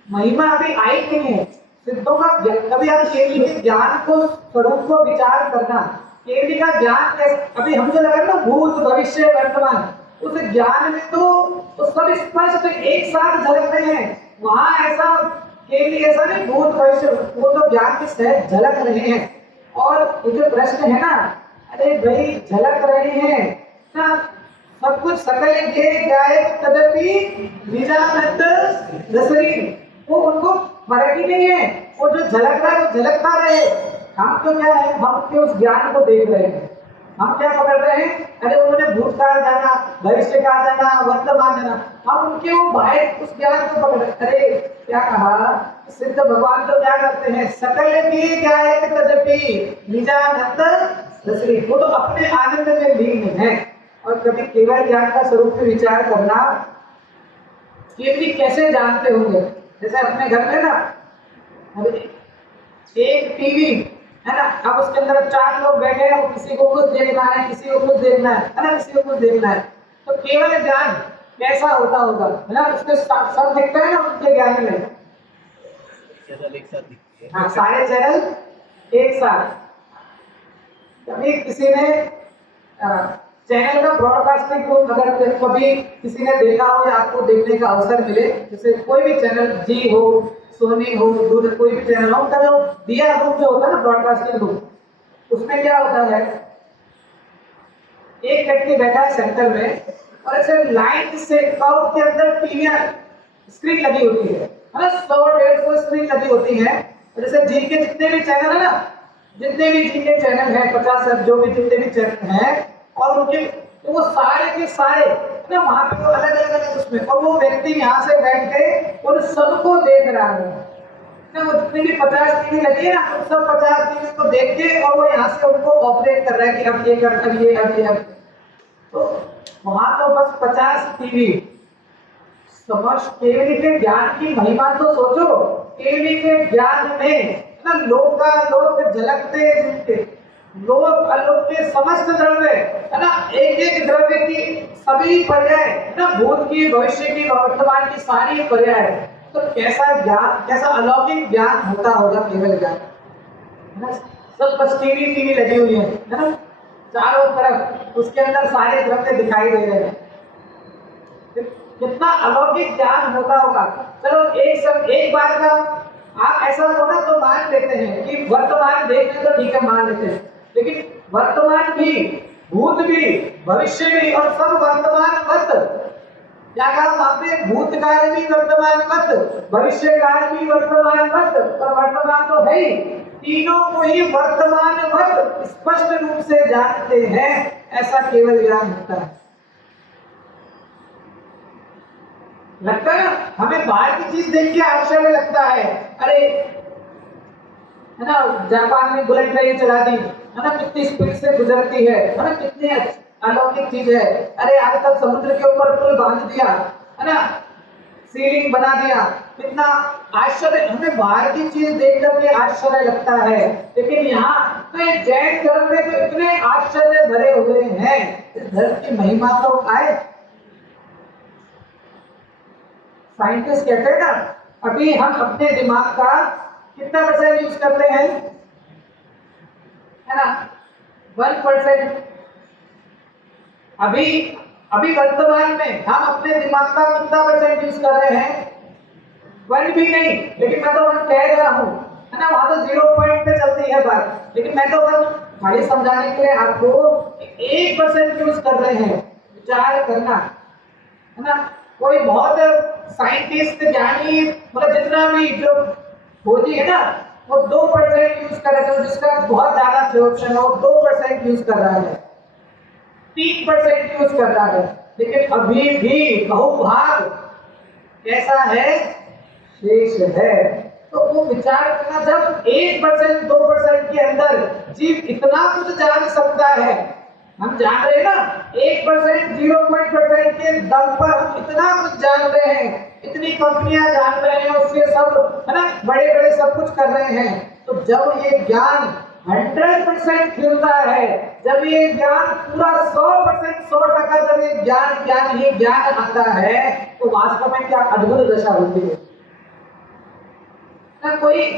महिमा अभी आई नहीं है सिद्धों का। कभी आप केवली के ज्ञान को, स्वरूप को विचार करना, केवली का ज्ञान कैसे, अभी हम जो लगा ना भूत भविष्य वर्तमान, उस ज्ञान में तो सब स्पष्ट एक साथ झलक रहे हैं। वहां ऐसा केवली ऐसा नहीं, भूत भविष्य वो तो ज्ञान के सहज झलक रहे हैं। और ये जो प्रश्न है ना, अरे भाई झलक रहे हैं ना, सब कुछ सकल के गाय तदपि निजानंद दसरी, वो उनको फर्क ही नहीं है, वो जो झलक रहा है वो झलकता रहे। हम तो क्या है, हम के उस ज्ञान को देख रहे हैं, हम क्या पकड़ रहे हैं, अरे उन्होंने भूतकाल जाना, भविष्य काल जाना, वर्तमान जाना, हम उनके वो बाहर उस ज्ञान को पकड़। अरे क्या कहा सिद्ध भगवान तो क्या करते हैं, सकल की गाय तदपि निजानंद दसरी, वो तो अपने आनंद में लीन है। और कभी केवल ज्ञान का स्वरूप में विचार करना, केवली कैसे जानते होंगे। जैसे अपने घर में ना एक टीवी है ना, अब उसके अंदर 4 लोग बैठे हैं, किसी को कुछ देखना है, किसी को कुछ देखना है ना, किसी को कुछ देखना है, तो केवल ज्ञान कैसा होता होगा, है ना, उसमें सब दिखता है ना उनके ज्ञान में। चैनल एक साथ दिखती है। हाँ, सारे चैनल एक साथ। कभी किसी ने चैनल का ब्रॉडकास्टिंग को अगर कभी किसी ने देखा हो या आपको देखने का अवसर मिले, जैसे कोई भी चैनल, जी हो, सोनी हो, दूर कोई भी चैनल हो, उनका जो दिया रूप जो होता है ना ब्रॉडकास्टिंग रूप, उसमें क्या होता है, एक व्यक्ति बैठा है सेंटर में और ऐसे लाइन से कर्व के अंदर टीवियां स्क्रीन लगी होती है ना, 100-150 स्क्रीन लगी होती है। जैसे जी के जितने भी चैनल है ना, जितने भी जी के चैनल हैं 50 जो भी जितने भी चैनल हैं, और उनके तो वो सारे के सारे ना वहाँ पे तो अलग अलग उसमें, और वो व्यक्ति यहाँ से बैठ के उन सबको देख रहा है ना, वो जितनी भी 50 टीवी लगी है ना, उन सब 50 टीवी को देख के और वो यहाँ से उनको ऑपरेट कर रहा है कि अब ये कर, अब ये, अब ये, अब। तो वहाँ तो बस 50 टीवी समझ। केवली के ज्ञान की महिमा तो सोचो, केवली के ज्ञान में ना लोक झलकते जिनके लोक अलोक के समस्त द्रव्य है ना, एक एक द्रव्य की सभी पर्याय ना, भूत की, भविष्य की, वर्तमान की सारी पर्याय, तो कैसा ज्ञान, कैसा अलौकिक ज्ञान होता होगा केवल ज्ञान, है ना। सब बस टीवी लगी हुई है ना, चारों तरफ उसके अंदर सारे द्रव्य दिखाई दे रहे हैं। कितना अलौकिक ज्ञान होता होगा। चलो एक बार का आप ऐसा होना तो मान लेते हैं कि वर्तमान देख रहे तो ठीक है, मान लेते हैं, लेकिन वर्तमान भी, भूत भी, भविष्य भी और सब वर्तमान मत, क्या कहा वहां पे? भूतकाल भी वर्तमान मत, भविष्य काल भी वर्तमान मत और वर्तमान तो है ही, तीनों को ही वर्तमान मत स्पष्ट रूप से जानते हैं, ऐसा केवल ज्ञान होता है। लगता है ना, हमें बाहर की चीज देख के आश्चर्य लगता है, अरे है ना, जापान में बुलेट ट्रेन चला दी है ना, कितनी स्पीड से गुजरती है ना, कितनी अलौकिक चीज है। अरे आजकल समुद्र के ऊपर पुल बांध दिया है ना, सीलिंग बना दिया, कितना आश्चर्य, हमें बाहर की चीज देख करके आश्चर्य लगता है, लेकिन यहाँ जैन धर्म में तो इतने आश्चर्य भरे हुए हैं, इस धर्म की महिमा तो आए। साइंटिस्ट कहते हैं ना, अभी हम अपने दिमाग का कितना % यूज करते हैं, है ना, 1%। अभी वर्तमान में हम अपने दिमाग का कितना % यूज कर रहे हैं? 1 भी नहीं, लेकिन मैं तो 1 कह रहा हूँ, है ना, वहां तो 0 पॉइंट पे चलती है बात, लेकिन मैं तो खाली समझाने के लिए आपको 1% यूज कर रहे हैं। विचार करना, है ना, कोई बहुत साइंटिस्ट, ज्ञानी, मतलब जितना भी जो खोजी है ना, वो 2% यूज कर रहा है, जिसका बहुत ज्यादा अब्जॉर्प्शन हो 2% यूज कर रहा है, 3% यूज कर रहा है, लेकिन अभी भी बहुभाग कैसा है? शेष है। तो वो विचार करना, जब 1% 2% के अंदर जीव इतना कुछ जान सकता है, हम जान रहे हैं ना, 1% 0% के दम पर हम इतना कुछ जान रहे हैं, इतनी कंपनियां जान रहे हैं, उससे सब, है ना, बड़े बड़े सब कुछ कर रहे हैं। तो जब ये ज्ञान 100% खिलता है, जब ये ज्ञान पूरा 100% 100% जब ये ज्ञान आता है, तो वास्तव में क्या अद्भुत दशा होती है ना। कोई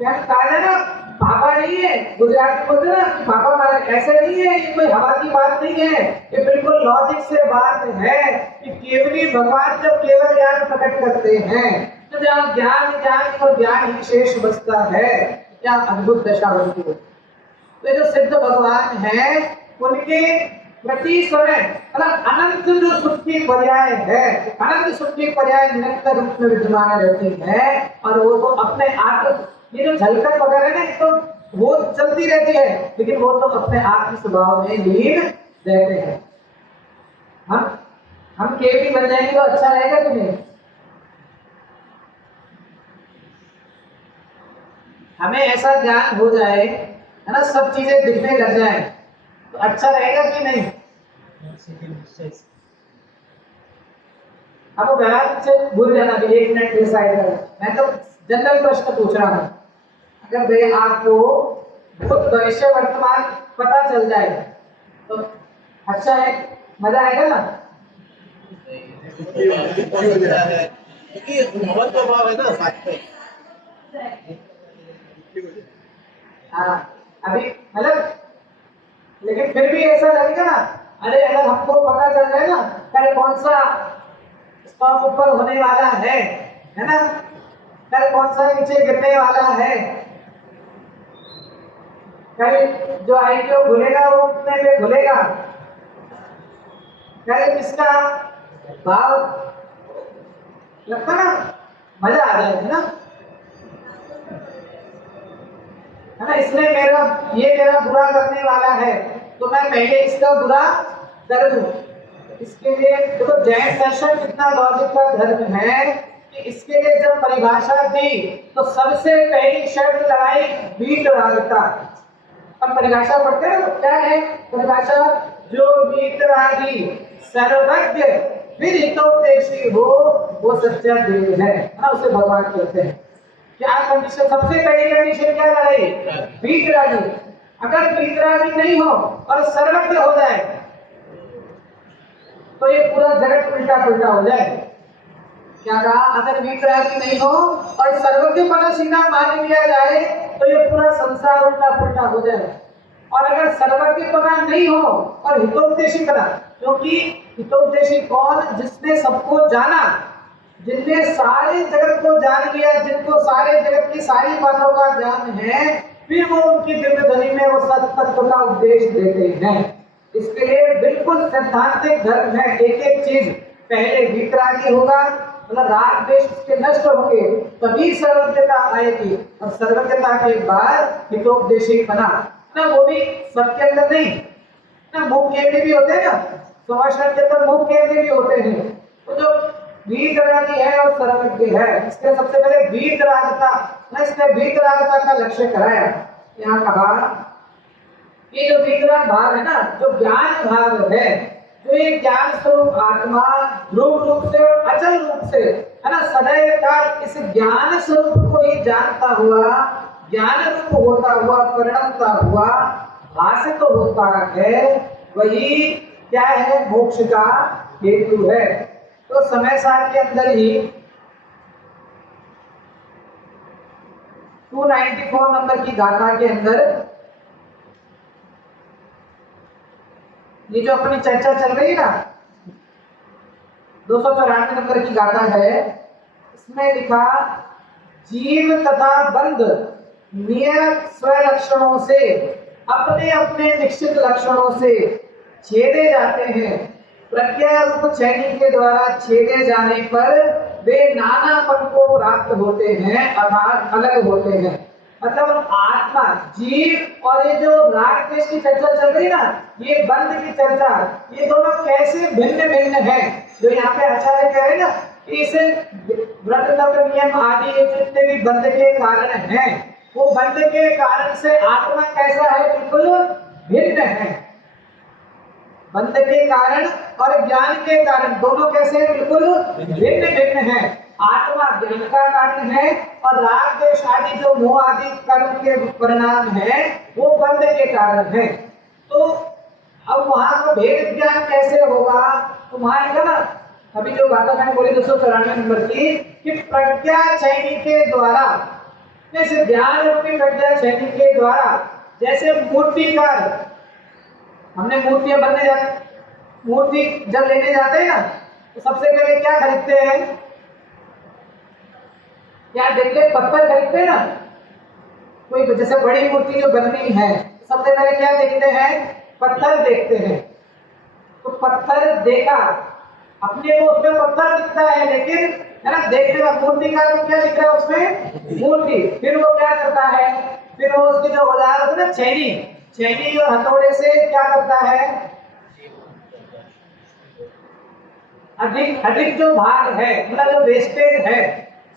कहा है ना, भापा नहीं है, गुजराती बोलते ना, भापा मारे, ऐसे नहीं है, ये कोई हवा की बात नहीं है, ये बिल्कुल लॉजिक से बात है कि केवली भगवान जब केवल ज्ञान प्रकट करते हैं, तो जहाँ ज्ञान और ज्ञान ही शेष बचता है, क्या अद्भुत दशा होती है। तो जो सिद्ध भगवान है, उनके प्रति समय मतलब अनंत जो सुख की पर्याय है, अनंत सुख की पर्याय निरंतर रूप में विद्यमान रहते हैं, और वो तो अपने आप, ये जो झलकत वगैरह ना, तो वो चलती रहती है, लेकिन वो तो अपने आत्म स्वभाव में लीन रहते हैं। हम केवल बन जाएंगे तो अच्छा रहेगा कि नहीं? हमें ऐसा ज्ञान हो जाए, है ना, सब चीजें दिखने लग जाए, तो अच्छा रहेगा कि नहीं? अब व्यायाम से भूल जाना भी, 1 मिनट के साइड में, मैं तो जनरल प्रश्न पूछ रहा हूँ। अगर भाई आपको भूत भविष्य वर्तमान पता चल जाए तो अच्छा है, मजा आएगा ना? क्योंकि मोहन का भाव है ना साथ में। हाँ, अभी मतलब, लेकिन फिर भी ऐसा लगेगा ना, अरे अगर हमको पता चल जाए ना कल कौन सा स्टॉक ऊपर होने वाला है ना, कल कौन सा नीचे गिरने वाला है, कल जो आईपीओ खुलेगा वो कितने पे खुलेगा, कल किसका भाव, लगता ना मजा आ जाएगा ना, है ना। इसने मेरा बुरा करने वाला है, तो मैं पहले इसका बुरा कर दूं। इसके लिए देखो जैन दर्शन कितना लॉजिक का धर्म है कि इसके लिए जब परिभाषा दी तो सबसे पहली शर्त लगाई वीतरागता। हम परिभाषा पढ़ते हैं तो क्या है परिभाषा? जो वीतरागी सर्वज्ञ फिर हितोपदेशी हो वो सच्चा देव है ना, उसे भगवान कहते हैं। क्या कंडीशन? सबसे पहली कंडीशन क्या लगाई? वीतरागी। अगर वीतरागी नहीं हो और सर्वज्ञ हो जाए तो ये पूरा जगत उल्टा पुल्टा हो जाए। क्या कहा? अगर वीतरागी नहीं हो और सर्वज्ञ पना सीना मान लिया जाए तो ये पूरा संसार उल्टा पुल्टा हो जाए। और अगर सर्वज्ञपना नहीं हो और हितोपदेशी बना, क्योंकि हितोपदेशी कौन? जिसने सबको जाना, जिनने सारे जगत को जान लिया, जिनको सारे जगत की सारी बातों का ज्ञान है, फिर वो उनकी दिव्य ध्वनि में वो सत्य तत्व का उपदेश देते हैं। इसके लिए बिल्कुल सैद्धांतिक धर्म है। एक एक चीज पहले वितरागी होगा, मतलब राग द्वेष के नष्ट होंगे, तभी सर्वज्ञता आएगी, और सर्वज्ञता के बाद हितोपदेशी बना ना, वो भी सबके अंदर नहीं ना, मुख केंद्र भी होते हैं ना, समाचार के अंदर मुख केंद्र भी होते हैं। तो जो वीतरागी है और सर्वज्ञ है, इसके सबसे पहले वीतरागता ना, इसने वीतरागता का लक्ष्य कराया। यहाँ कहा ये जो वीतराग भाग है ना, जो ज्ञान भाग है, जो ये ज्ञान स्वरूप आत्मा ध्रुव रूप से और अचल रूप से है ना, सदैव काल इस ज्ञान स्वरूप को ही जानता हुआ, ज्ञान रूप होता हुआ, परिणमता हुआ, भाषित होता है, वही क्या है? मोक्ष का हेतु है। तो समय सार के अंदर ही 294 नंबर की गाथा के अंदर ये जो अपनी चर्चा चल रही है ना, 294 नंबर की गाथा है, इसमें लिखा जीव तथा बंध नियत स्वलक्षणों से अपने अपने निश्चित लक्षणों से छेदे जाते हैं। प्रज्ञा रूप चैनी के द्वारा छेदे जाने पर वे नानापन को प्राप्त होते हैं, अर्थात अलग होते हैं। मतलब आत्मा, जीव और ये जो राग द्वेष की चर्चा चल रही है ना, ये बंध की चर्चा, ये दोनों कैसे भिन्न भिन्न है। जो यहाँ पे आचार्य कह रहे हैं ना, इसे व्रत तप नियम आदि जितने भी बंध के कारण हैं, वो बंध के कारण से आत्मा कैसा है? बिल्कुल भिन्न है। बंध के कारण और ज्ञान के कारण दोनों कैसे हैं? बिल्कुल भिन्न भिन्न है। आत्मा ज्ञान का कारण है और राग द्वेष आदि जो मोह आदि कर्म के परिणाम है, वो बंध के कारण है। तो अब वहां का भेद ज्ञान कैसे होगा? तो वहां लिखा ना, अभी जो गाथा मैंने बोली 294 नंबर की, कि प्रज्ञा चैनी के द्वारा, जैसे ध्यान रूपी प्रज्ञा चैनी के द्वारा, जैसे मूर्तिकार, हमने मूर्तियां बनने जाते, मूर्ति जब लेने जाते हैं ना, तो सबसे पहले क्या खरीदते हैं? क्या देखते हैं? पत्थर खरीदते हैं ना। कोई जैसे बड़ी मूर्ति जो बननी है, सबसे पहले क्या देखते हैं? पत्थर देखते हैं। तो पत्थर देखा, अपने को उसमें पत्थर दिखता है, लेकिन है ना, देखने का मूर्ति का तो क्या दिख रहा है उसमें? मूर्ति। फिर वो क्या करता है? फिर वो उसके जो औजार होते हैं ना, छेनी और हथौड़े से क्या करता है? अधिक जो भाग है, मतलब जो वेस्टेज है,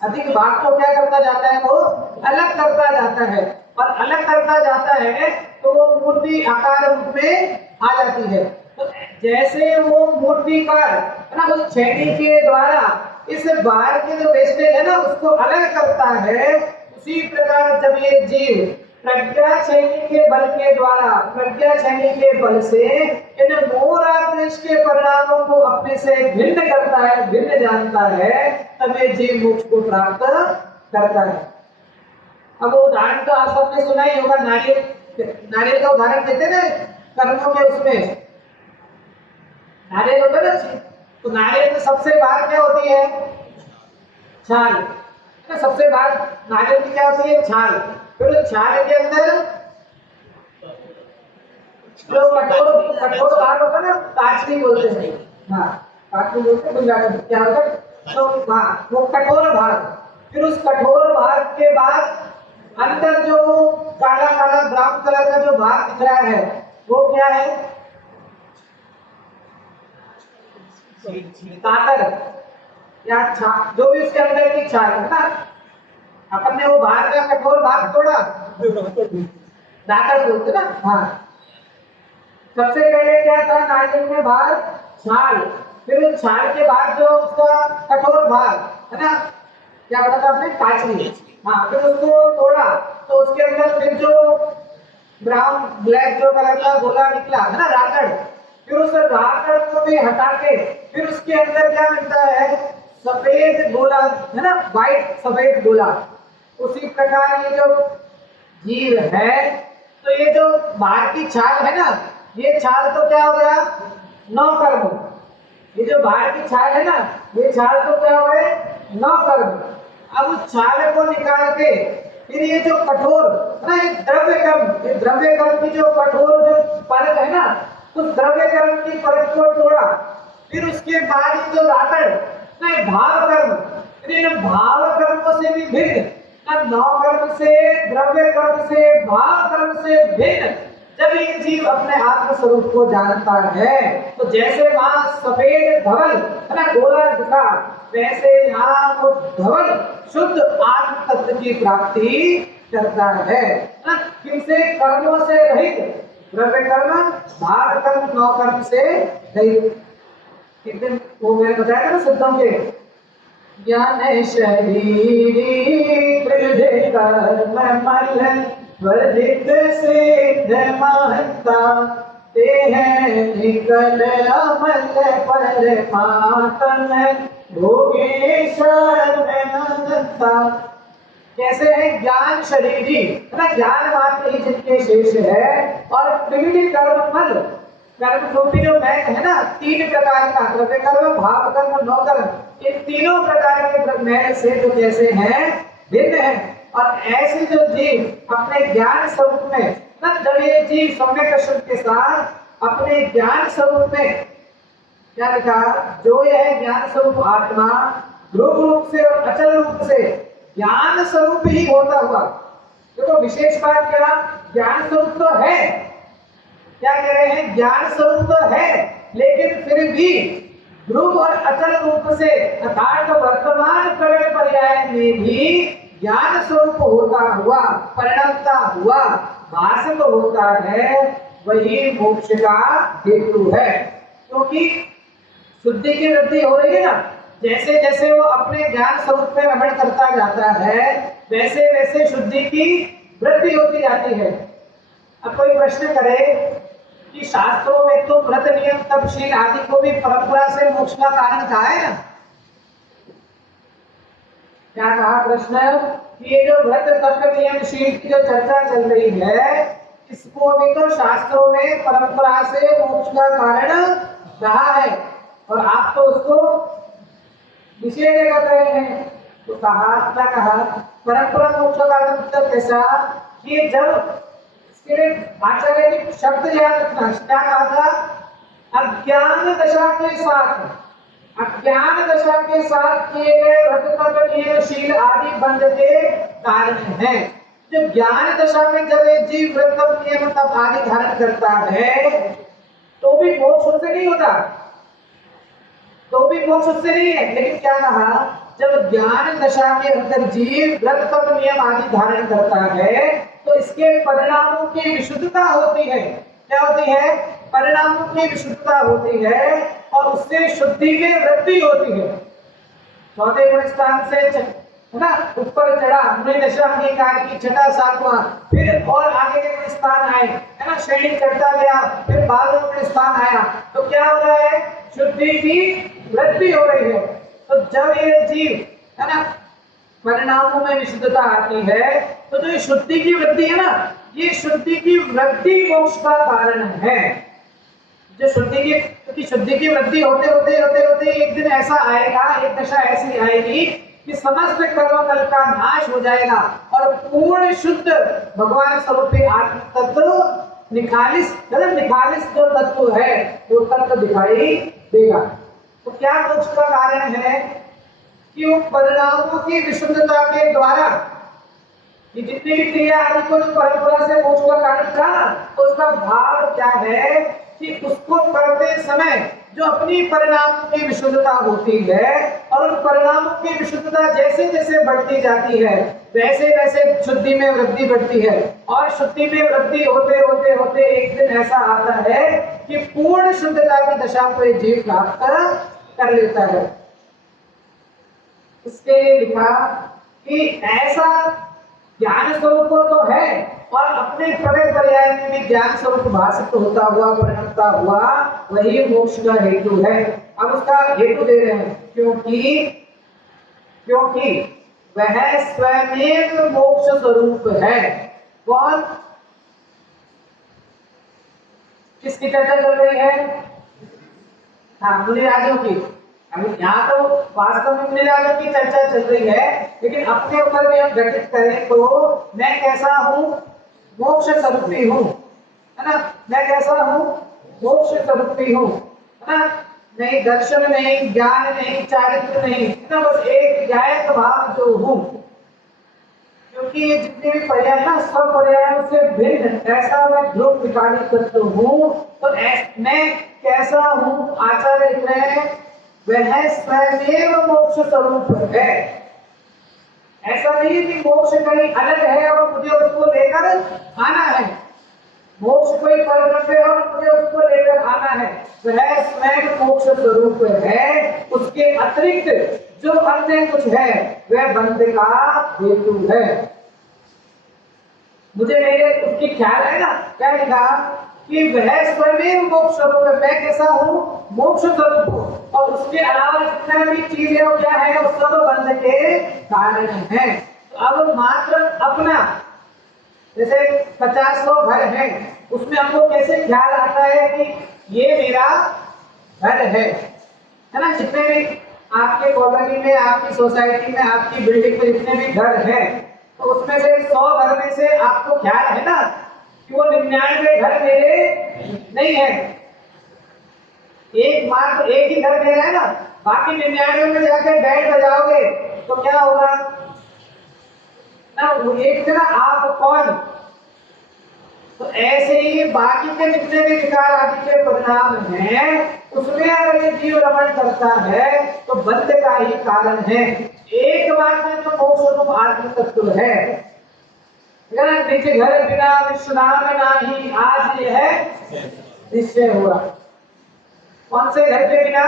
अधिक भाग को क्या करता जाता है? वो अलग करता जाता है, और अलग करता जाता है तो वो मूर्ति आकार रूप में आ जाती है। तो जैसे वो मूर्तिकार है ना, उस छेनी के द्वारा इस बाहर के जो वेस्टेज है ना, उसको अलग करता है, उसी प्रकार जब ये जीव प्रज्ञा चैनी के बल के द्वारा, प्रज्ञा चैनी के बल से इन मोह राग द्वेष के परिणामों को अपने से भिन्न करता है, भिन्न जानता है, तब ये जीव मोक्ष को प्राप्त करता है। अब उदाहरण तो आप सबने सुना ही होगा, नारियल का उदाहरण देते ना कर्मों के, उसमें नारियल होता है ना, तो नारियल में सबसे बाहर क्या होती है? छाल। सबसे बाहर नारियल की क्या होती है? छाल। फिर छाल के अंदर जो कठोर भाग होता है ना, काचनी बोलते हैं, हाँ काचनी बोलते हैं, गुजराती क्या होता है? तो हाँ, वो कठोर भाग। फिर उस कठोर भाग के बाद अंदर जो काला काला ब्राउन कलर का जो भाग दिख रहा है, वो क्या है? कातर या छाल, जो भी उसके अंदर की छाल है ना। अपन ने वो बाहर का कठोर भाग तोड़ा, दातर बोलते ना, हाँ। सबसे पहले क्या था नारियल में? बाहर छाल। फिर उस छाल के बाद जो उसका कठोर भाग है ना, क्या बोला था आपने? काचनी। हाँ, फिर उसको तोड़ा तो उसके अंदर फिर जो ब्राउन ब्लैक जो कलर का गोला निकला है ना, राकड़। फिर उस राकड़ को भी हटा के फिर उसके अंदर क्या मिलता है? सफेद गोला है ना, व्हाइट सफेद गोला। उसी प्रकार ये जो जीव है, तो ये जो बाहर की छाल है ना, ये छाल तो क्या हो गया, नौ कर्म। ये जो बाहर की छाल है ना, ये छाल तो क्या हो गए, नौ कर्म। अब उस छाल को निकाल के फिर ये जो कठोर ना, ये द्रव्य कर्म, ये द्रव्य कर्म की जो कठोर जो परत है ना, उस द्रव्य कर्म की परत को तोड़ा। फिर उसके बाद ये जो राकड़ ना, ये भाव कर्म, फिर इन भाव कर्मों से भी भिन्न ना, नौ कर्म से, द्रव्य कर्म से, भाव कर्म से भिन्न जब ये जीव अपने आत्म स्वरूप को जानता है, तो जैसे वहां सफेद धवल है ना गोला दिखा, वैसे यहाँ वो धवल शुद्ध आत्म तत्व की प्राप्ति करता है ना, किनसे, कर्मों से रहित, द्रव्य कर्म, भाव कर्म, नौ कर्म से रहित। एक दिन वो मैंने बताया था ना सिद्धों के, ज्ञान शरीर कर्म मल वर्जित सिद्ध महंता, ते हैं निकल अमल परमात्म भोगेश्वर अनंता। कैसे है, ज्ञान शरीरी ना, ज्ञान मात्र ही जिनके शेष है, और त्रिविध कर्म फल, कर्म रूपी जो मैग है ना, तीन प्रकार का, द्रव्य कर्म, भाव कर्म, नौ कर्म, इन तीनों प्रकार के मैग से जो कैसे हैं, भिन्न है। और ऐसे जो जीव अपने ज्ञान स्वरूप में ना, जब ये जीव सम्यक दर्शन के साथ अपने ज्ञान स्वरूप में क्या लिखा, जो यह ज्ञान स्वरूप आत्मा ध्रुव रूप से और अचल रूप से ज्ञान स्वरूप ही होता हुआ, देखो विशेष बात क्या, ज्ञान स्वरूप तो है, क्या कह रहे हैं, ज्ञान स्वरूप तो है, लेकिन फिर भी ध्रुव और अचल रूप से अर्थात वर्तमान प्रकट पर्याय में भी ज्ञान स्वरूप होता हुआ, परिणमता हुआ, भाषित होता है, वही मोक्ष का हेतु है। क्योंकि शुद्धि की वृद्धि हो रही है ना, जैसे जैसे वो अपने ज्ञान स्वरूप में रमण करता जाता है, वैसे वैसे शुद्धि की वृद्धि होती जाती है। अब कोई प्रश्न करे कि शास्त्रों में तो व्रत नियम तपशील आदि को भी परंपरा से मोक्ष का कारण कहा है ना, क्या कहा प्रश्न, कि ये जो व्रत तप नियम शील की जो चर्चा चल रही है, इसको भी तो शास्त्रों में परंपरा से मोक्ष का कारण कहा है, और आप तो उसको निषेध कर रहे हैं। तो कहा, क्या कहा, परंपरा मोक्ष का कारण मतलब कैसा, कि जब इसके लिए आचार्य ने शब्द याद रखना, क्या कहा था, अज्ञान दशा के साथ, अज्ञान दशा के साथ किए गए व्रत तप नियम शील आदि बंध के कारण है। जो ज्ञान दशा में जब एक जीव व्रत तप नियम तप आदि धारण करता है, तो भी मोक्ष उससे नहीं होता, तो भी मोक्ष उससे नहीं है। लेकिन क्या कहा, जब ज्ञान दशा के अंदर जीव व्रत तप नियम आदि धारण करता है, तो इसके परिणामों की विशुद्धता होती है। क्या होती है, परिणामों की विशुद्धता होती है, और उससे शुद्धि में वृद्धि होती है। चौथे गुण स्थान से है ना ऊपर चढ़ा, दशा अंगीकार की छठा सातवां, फिर और आगे के गुण स्थान आए, है ना, श्रेणी चढ़ता गया, फिर 12वां गुण स्थान आया, तो क्या हो रहा है, शुद्धि की वृद्धि हो रही है। तो जब ये जीव है ना परिणामों में विशुद्धता आती है, तो जो शुद्धि की वृद्धि है ना, ये शुद्धि की वृद्धि मोक्ष का कारण है। जो शुद्धि की वृद्धि होते होते होते होते एक दिन ऐसा आएगा, एक दशा ऐसी आएगी कि समस्त कर्मफल का नाश हो जाएगा और पूर्ण शुद्ध भगवान स्वरूपी आत्म तत्व निखालिस जो तत्व है वो तत्व दिखाई देगा। तो क्या मोक्ष का कारण है कि उन परिणामों की विशुद्धता के द्वारा ये जितनी भी क्रिया आदि को जो परंपरा से मोक्ष का कारण था, तो उसका भाव क्या है कि उसको करते समय जो अपनी परिणामों की विशुद्धता होती है, और उन परिणामों की विशुद्धता जैसे जैसे बढ़ती जाती है, वैसे वैसे शुद्धि में वृद्धि बढ़ती है, और शुद्धि में वृद्धि होते होते होते एक दिन ऐसा आता है कि पूर्ण शुद्धता की दशा को जीव प्राप्त कर लेता है। इसके लिए लिखा कि ऐसा ज्ञान स्वरूप तो है, और अपने प्रकट पर्याय में भी ज्ञान स्वरूप भाषित होता हुआ, परिणमता हुआ, वही मोक्ष का हेतु है। अब उसका हेतु दे रहे हैं, क्योंकि वह स्वयं मोक्ष स्वरूप है। कौन, किसकी चर्चा चल रही है? हाँ, मुनिराजों की। अभी यहाँ तो वास्तव में मुनिराजों की चर्चा चल रही है, लेकिन अपने ऊपर भी हम घटित करें तो मैं कैसा हूँ? मोक्ष स्वरूपी हूँ, है ना? मैं कैसा हूँ? मोक्ष स्वरूपी हूँ, है ना? नहीं दर्शन नहीं, ज्ञान नहीं, चारित्र नहीं, है ना? बस एक ज्ञात भाव जो हूँ। क्योंकि ये जितने भी पर्याय है ना, सब पर्यायों से भिन्न ऐसा मैं ध्रुव विकारी तत्व हूँ। तो मैं कैसा हूँ? आचार्य लिख रहे हैं वह स्वयमेव मोक्ष स्वरूप है। ऐसा नहीं है कि मोक्ष कहीं अलग है और मुझे उसको लेकर आना है। मोक्ष कोई परब्रह्म है और मुझे उसको लेकर आना है। वह स्वयं मोक्ष स्वरूप है। उसके अतिरिक्त जो अन्य कुछ है वह बंध का हेतु है। मुझे मेरे उसकी ख्याल है ना, क्या लिखा कि वह स्वयं मोक्ष स्वरूप है। मैं कैसा हूँ? मोक्ष स्वरूप हूँ। और उसके अलावा जितना भी चीज है वो क्या है? वो सब बंध के कारण है। तो अब मात्र अपना, जैसे 50-100 घर है, उसमें हमको कैसे ख्याल आता है कि ये मेरा घर है ना? जितने भी आपके कॉलोनी में, आपकी सोसाइटी में, आपकी बिल्डिंग में जितने भी घर हैं, तो उसमें से 100 घर में से आपको ख्याल है ना कि वो 99 घर मेरे नहीं है। एक मात्र एक ही घर मेरा है ना, बाकी 99 में जाके बैंड बजाओगे तो क्या होगा ना? वो एक ना आप कौन। तो ऐसे ही बाकी के जितने भी विकार आदि के परिणाम हैं, उसमें अगर ये जीव रमण करता है तो बंध का ही कारण है। एकमात्र जो मोक्ष रूप आत्म तत्व है। निज घर बिना विश्राम नाही, आज ये है निश्चय हुआ। कौन से घर के बिना?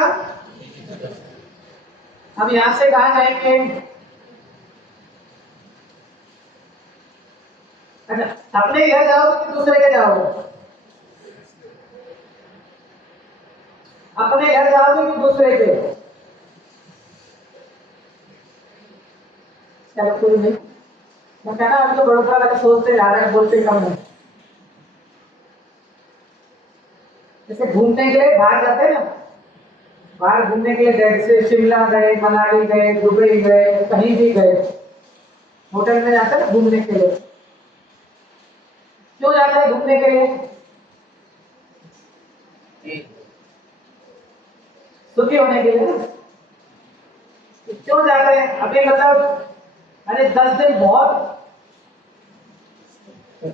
हम यहां से कहा जाएंगे? अच्छा, अपने घर जाओगे कि दूसरे के जाओगे? अपने घर जाओगे कि दूसरे के? चलो कोई नहीं, मैं कहना अभी तो बड़ोदरा वाले सोचते जा रहे हैं, बोलते कम है। जैसे घूमने के लिए बाहर जाते हैं ना, बाहर घूमने के लिए गए, जैसे शिमला गए, मनाली गए, दुबई गए, कहीं भी गए, होटल में जाते हैं घूमने के लिए। क्यों जाते हैं घूमने के लिए? सुखी होने के लिए। क्यों जाते हैं? अभी मतलब अरे 10 दिन बहुत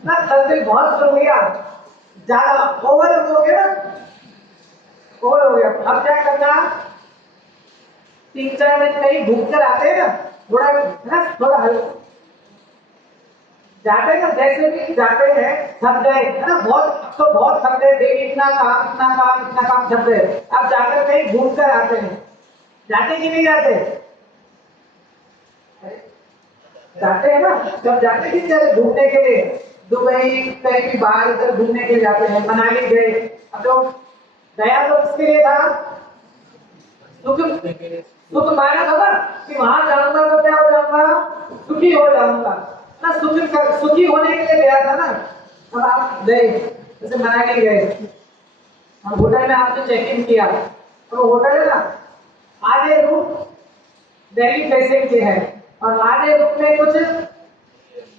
ना, 10 दिन बहुत सुन लिया, ज्यादा ओवर हो गया ना, ओवर हो गया। अब क्या करना? 3-4 दिन कहीं घूम कर आते हैं ना, थोड़ा है ना, थोड़ा हल्का जाते हैं ना, जैसे भी जाते हैं, थक गए है ना, बहुत तो बहुत थक गए, डेली इतना काम थक गए। अब जाकर कहीं घूम कर आते हैं, जाते कि नहीं जाते? जाते हैं ना। जब जाते कि चले घूमने के लिए, दुबई कहीं भी बाहर इधर घूमने के लिए जाते हैं, मनाली गए। अब तो गया तो किसके लिए था? सुख माना था ना कि वहां जाऊंगा तो क्या हो जाऊंगा? सुखी हो जाऊंगा ना। सुखी होने के लिए गया था ना। अब आप गए, जैसे मनाली गए, हम होटल में आपने चेक इन किया, तो होटल है ना, आधे रूम दिल्ली फेसिंग के है और आधे रूम में कुछ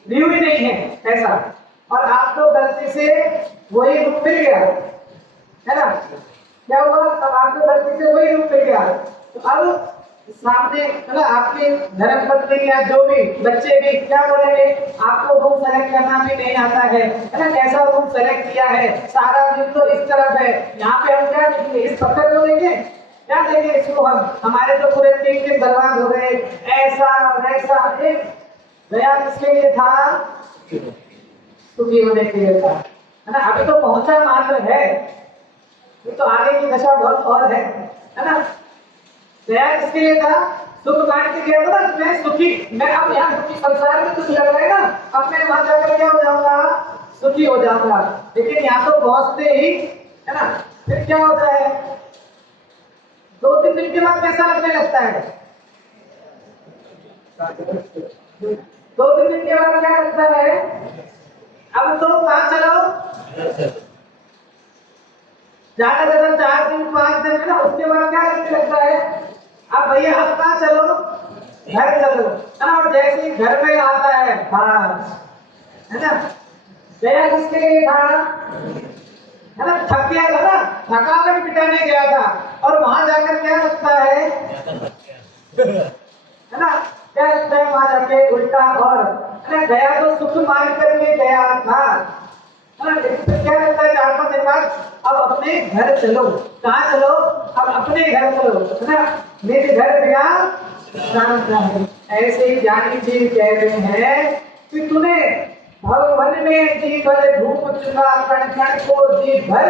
व्यू ही नहीं है ऐसा, और आपको गलती से वही रूम मिल गया है ना। क्या हुआ? तब आपको गलती से वही रूम मिल गया। तो अब सामने मतलब आपके धर्मपत्नी या जो भी बच्चे भी क्या बोलेंगे? आपको रूम सेलेक्ट करना भी नहीं आता है ना, कैसा रूम सेलेक्ट किया है, सारा दिन तो इस तरफ है, यहाँ पे हम क्या देंगे? इस पत्थर को देंगे, क्या देंगे इसको? हम हमारे तो पूरे 3 दिन बर्बाद हो गए, ऐसा वैसा। एक गया किसके लिए था? सुखी होने के लिए था, है ना। अभी तो पहुंचा मात्र है, ये तो आगे की दशा बहुत और है ना। गया किसके लिए था? सुख मान के गया था ना, मैं सुखी, मैं अब यहाँ सुखी, संसार में कुछ लग रहा है ना, अब मैं वहां जाकर क्या हो जाऊंगा? सुखी हो जाऊंगा। लेकिन यहाँ तो पहुंचते ही है ना, फिर क्या होता है? 2-3 दिन के बाद कैसा लगने लगता है? 2-3 दिन के बाद क्या लगता है? अब तो कहाँ चलो, ज्यादा से ज्यादा 4 दिन 5 दिन है ना, उसके बाद क्या करने लगता है, अब भैया अब कहाँ चलो, घर चलो, है ना। और जैसे ही घर में आता है बस, है ना, गया किसके लिए था, है ना, थक गया था ना, थका कर पिटाने गया था, और वहां जाकर क्या लगता है ना, क्या लगता है वहां जाके उल्टा, और है ना, गया तो सुख मान करके गया था, है ना। इससे क्या लगता है 4-5 दिन बाद, अब अपने घर चलो, कहाँ चलो, अब अपने घर चलो, है ना, मेरे घर गया शांत है। ऐसे ही ज्ञानी जी कह रहे हैं कि तूने भगवन में जी भर धूप चुका, कण कण को जी भर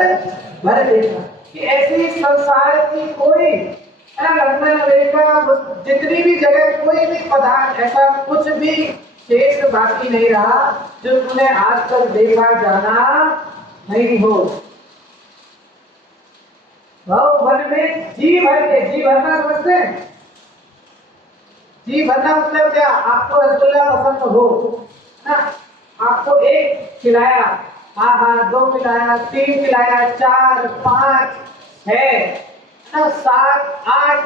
भर देखा, कि ऐसी संसार की कोई लंदन अमेरिका जितनी भी जगह कोई भी पदार्थ ऐसा कुछ भी शेष बाकी नहीं रहा जो तूने आज तक देखा जाना नहीं हो। भगवन में जी भर के, जी भरना समझते हैं, जी भरना मतलब क्या, आपको रसगुल्ला पसंद हो ना, आपको 1 खिलाया, हाँ हाँ 2 खिलाया, 3 खिलाया, 4 5 6 ना 7 8,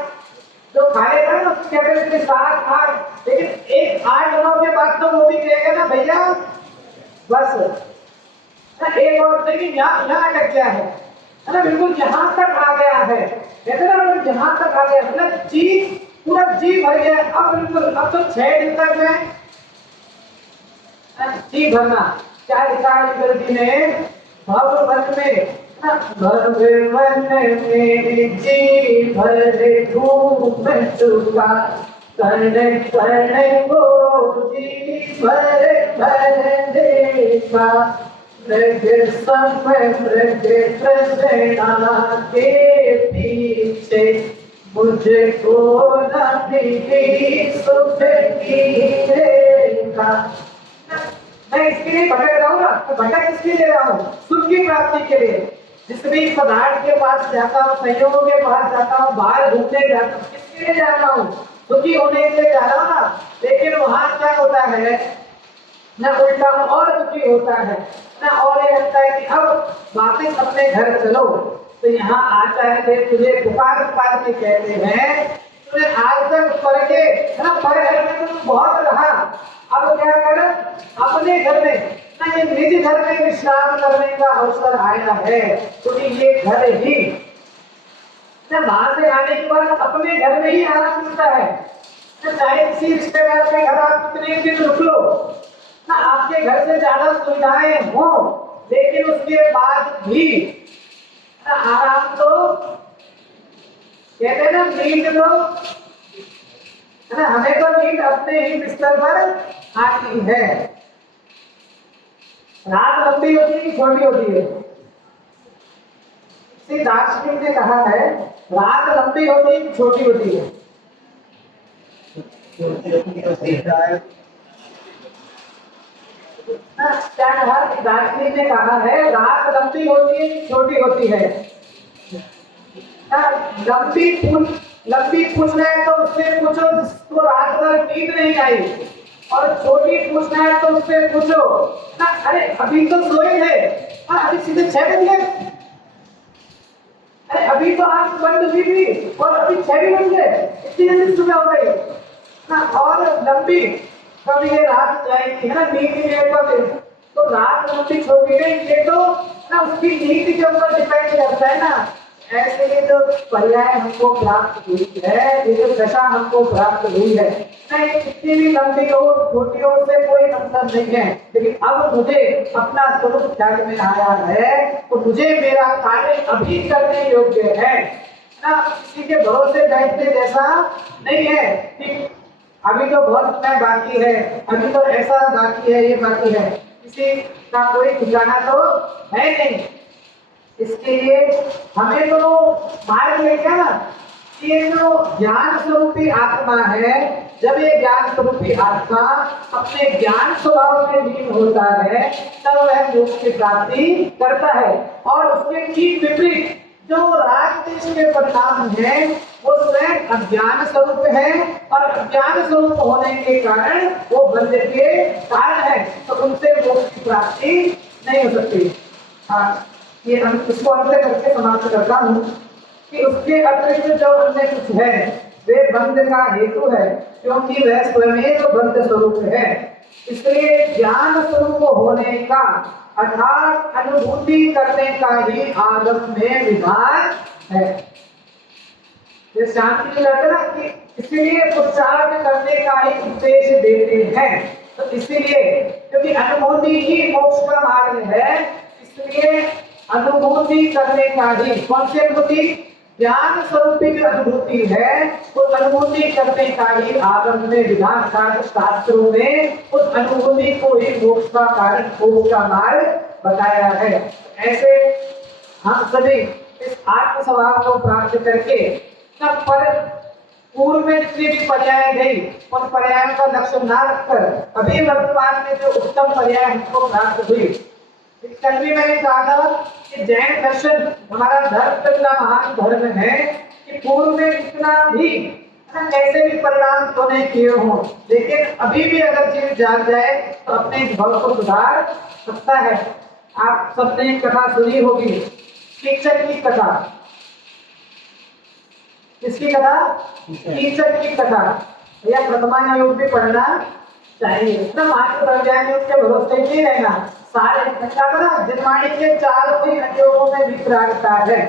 तो खा लेगा ना उसकी कैपेसिटी 7 8, लेकिन 1 8 9 के बाद तो वो भी कहेगा ना भैया बस ना, एक और लेकिन यहाँ अटक गया है ना, बिल्कुल यहाँ तक आ गया है, कहते ना मतलब यहाँ तक आ गया, मतलब जी पूरा जी भर गया, अब बिल्कुल अब तो 6 दिन तक है जी भरना। क्या लिखा है जी ने, भगवन में भगवन में जी भर धूप चुका, कण कण को जी भर भर देखा, मृग समय मृग तृष्णा के पीछे मुझको न मिली सुख की रेखा। मैं इसके लिए भटक रहा हूँ ना, तो भटक किसके लिए रहा हूँ, सुख की प्राप्ति के लिए। जिस भी पदार्थ के पास जाता हूँ, संयोग के पास जाता हूँ, बाहर घूमने जाता हूँ, किसके लिए जा रहा हूँ, सुखी होने के लिए जा रहा हूँ ना। लेकिन वहां क्या होता है ना, उल्टा और दुखी होता है ना, और ये लगता है कि अब वापस अपने घर चलो। तो यहाँ आचार्य देव तुझे पुकार पुकार के कहते हैं, तूने आज तक पढ़ के ना, पढ़ घर में तुम बहुत रहा, अब क्या कर, अपने घर में ना, ये निज घर में विश्राम करने का अवसर आया है, तो ये घर ही ना, वहां से आने के बाद अपने घर में ही आराम मिलता है ना, चाहे किसी रिश्तेदार के घर आप कितने दिन रुक लो ना, आपके घर से ज्यादा सुविधाएं हो, लेकिन उसके बाद भी ना आराम तो कहते हैं ना, नींद लो है ना, हमें तो नींद अपने ही बिस्तर पर आती है। रात लंबी होती है कि छोटी होती है, श्री दार्शनिक ने कहा है रात लंबी होती है कि छोटी होती है, क्या कहा, दार्शनिक ने कहा है रात लंबी होती है कि छोटी होती है। लंबी पूछना है तो उससे पूछो जिसको रात भर नींद नहीं आई, और छोटी पूछना है तो उससे पूछो ना, अरे अभी तो सोए थे, अभी सीधे 6 बजे, अरे अभी तो आंख बंद हुई थी और अभी 6 भी बज गए, इतनी जल्दी सुबह हो गई ना। और लंबी कभी ये रात जाएगी है ना, नींद की देर पर, तो रात लंबी छोटी नहीं, ये तो ना उसकी नींद के ऊपर डिपेंड करता है ना। ऐसे ये जो पर्याय हमको प्राप्त हुई है, ये जो दशा हमको प्राप्त हुई है ना, ये कितनी भी लंबी हो छोटी हो से कोई मतलब नहीं है, लेकिन अब मुझे अपना स्वरूप ख्याल में आया है, तो मुझे मेरा कार्य अभी करने योग्य है ना, किसी के भरोसे बैठने जैसा नहीं है कि अभी तो बहुत समय बाकी है, अभी तो ऐसा बाकी है, ये बाकी है, किसी का कोई ठिकाना तो है नहीं। इसके लिए हमें तो मार्ग में क्या ना, ये जो ज्ञान स्वरूपी आत्मा है, जब ये ज्ञान स्वरूपी आत्मा अपने ज्ञान स्वभाव में लीन होता है, तब वह मोक्ष की प्राप्ति करता है। और उसके ठीक विपरीत जो राग देश के परिणाम है वो स्वयं अज्ञान स्वरूप है और अज्ञान स्वरूप होने के कारण वो बंध के कारण है, तो उनसे मोक्ष की प्राप्ति नहीं हो सकती। हाँ, ये हम इसको अंत करके समाप्त करता हूँ कि उसके अतिरिक्त जो अन्य कुछ है वे बंध का हेतु है, क्योंकि वह स्वयं तो बंध स्वरूप है। इसलिए ज्ञान स्वरूप होने का अर्थात अनुभूति करने का ही आगम में विधान है। ये शांति की बात है ना कि इसीलिए पुरुषार्थ करने का ही उपदेश देते हैं। तो इसीलिए क्योंकि अनुभूति ही मोक्ष का मार्ग है, इसलिए अनुभूति करने का ही, कौन सी अनुभूति? ज्ञान स्वरूपी जो अनुभूति है उस अनुभूति करने का ही आगम में विधान शास्त्रों में उस अनुभूति को ही मोक्ष का कारण, मोक्ष का मार्ग बताया है। ऐसे हम सभी इस आत्म स्वभाव को प्राप्त करके तब पर पूर्व में जितनी भी पर्याय गई उन पर्यायों का लक्ष्य न रखकर अभी वर्तमान में जो उत्तम पर्याय हमको प्राप्त हुई। कल भी मैंने कहा था कि जैन दर्शन हमारा धर्म इतना महान धर्म है कि पूर्व में इतना भी कैसे भी परिणाम तो नहीं किए हों, लेकिन अभी भी अगर जीव जाग जाए तो अपने इस भव को सुधार सकता है। आप सबने कथा सुनी होगी, कीचक की कथा। किसकी कथा? कीचक की कथा। या प्रथमा योग भी पढ़ना चाहिए, इतना मात्र प्रज्ञान योग के भरोसे नहीं रहना। सारे जिनवाणी के चारों ही अध्योगों में विपरागता है।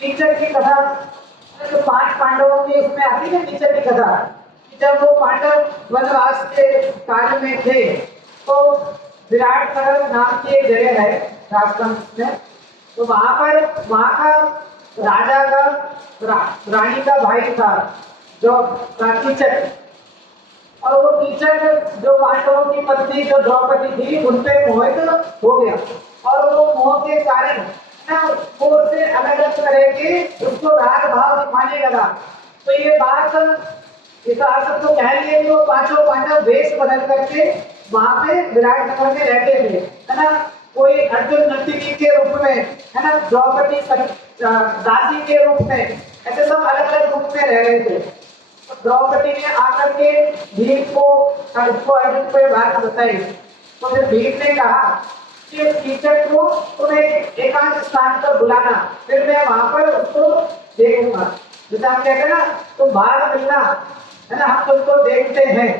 कीचक की कथा तो 5 पांडवों की उसमें आती है। कीचक की कथा जब वो पांडव वनवास के काल में थे तो विराट नगर नाम की एक जगह है राजस्थान में, तो वहां का राजा का रानी का भाई था जो कीचक, और वो कीचक जो पांडवों की पत्नी जो द्रौपदी थी उन पे मोहित हो गया, और वो मोह के कारण ना वो उससे अलग करके उसको राग भाव दिखाने लगा। तो ये बात इतिहास तो कह लिए कि वो पांचों पांडव वेश बदल करके वहां पे विराट नगर में रहते थे, है ना। कोई अर्जुन नर्तकी के रूप में, है ना, द्रौपदी दासी के रूप में, ऐसे सब अलग अलग रूप में रह रहे थे। द्रौपदी ने आकर के भीम को अर्जुन को बात बताई, तो फिर भीम ने कहा कि कीचक को तुम्हें एकांत स्थान पर बुलाना, फिर मैं वहां पर उसको देखूंगा। जैसे हम कहते हैं ना तुम बाहर मिलना, है ना, हम तुमको देखते हैं,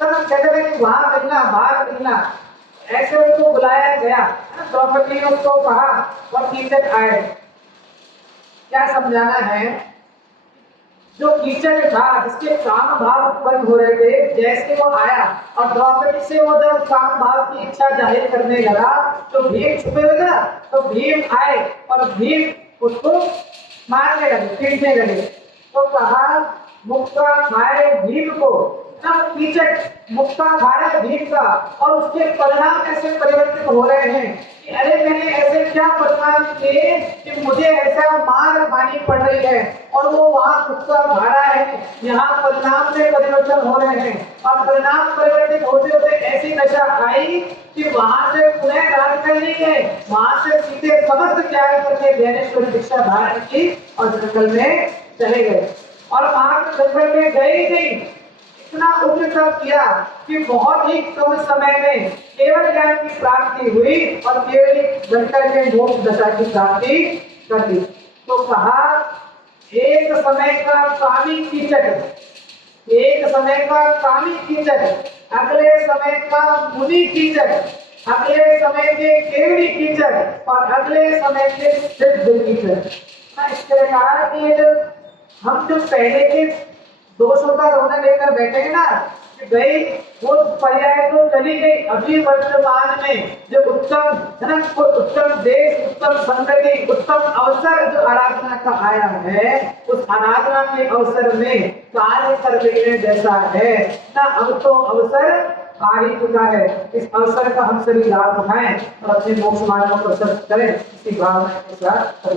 तो हम कहते हैं कि वहां मिलना, बाहर मिलना। ऐसे उसको बुलाया गया, द्रौपदी ने उसको कहा और कीचक आए। क्या समझाना है? जो कीचक था जिसके काम भाव उत्पन्न हो रहे थे, जैसे वो आया और द्रौपदी से वो जब काम भाव की इच्छा जाहिर करने लगा तो भीम छुपे हुए थे ना, तो भीम आए और भीम उसको मारने लगे, पीटने लगे। तो कहा मुक्का खाए भीम को, ना कीचक मुक्का खाया भीम का, और उसके परिणाम ऐसे परिवर्तित हो रहे हैं कि अरे मैंने ऐसे क्या परिणाम किए कि मुझे ऐसा मार खानी पड़ रही है, और वो वहां मुक्का खा रहा है, यहाँ परिणाम में परिवर्तन हो रहे हैं। और परिणाम परिवर्तित होते होते ऐसी दशा आई कि वहां से पुनः राज करनी है, वहां से सीधे समस्त त्याग करके ज्ञानेश्वरी दीक्षा धारण की और जंगल में चले गए। और वहां जंगल में गए ही नहीं, इतना उच्च किया कि बहुत ही कम समय में केवल ज्ञान की प्राप्ति हुई और केवल जंगल में मोक्ष दशा की प्राप्ति कर दी। तो कहा एक समय का कामी कीचक, एक समय का कामी कीचक, अगले समय का मुनि कीचक, अगले समय के केवड़ी कीचक और अगले समय के सिद्ध कीचक। इसके कहा कि ये जो हम जो पहले के दोषों का रोना लेकर बैठे हैं ना, कि भाई वो पर्याय तो चली गई, अभी वर्तमान में जो उत्तम, है ना, उत्तम देश, उत्तम संगति, उत्तम अवसर जो आराधना का आया है, उस आराधना के अवसर में कार्य कर लेने जैसा है ना। अब तो अवसर आ ही चुका है, इस अवसर का हम सभी लाभ उठाएं और अपने मोक्ष मार्ग को प्रशस्त करें, इसी भावना के साथ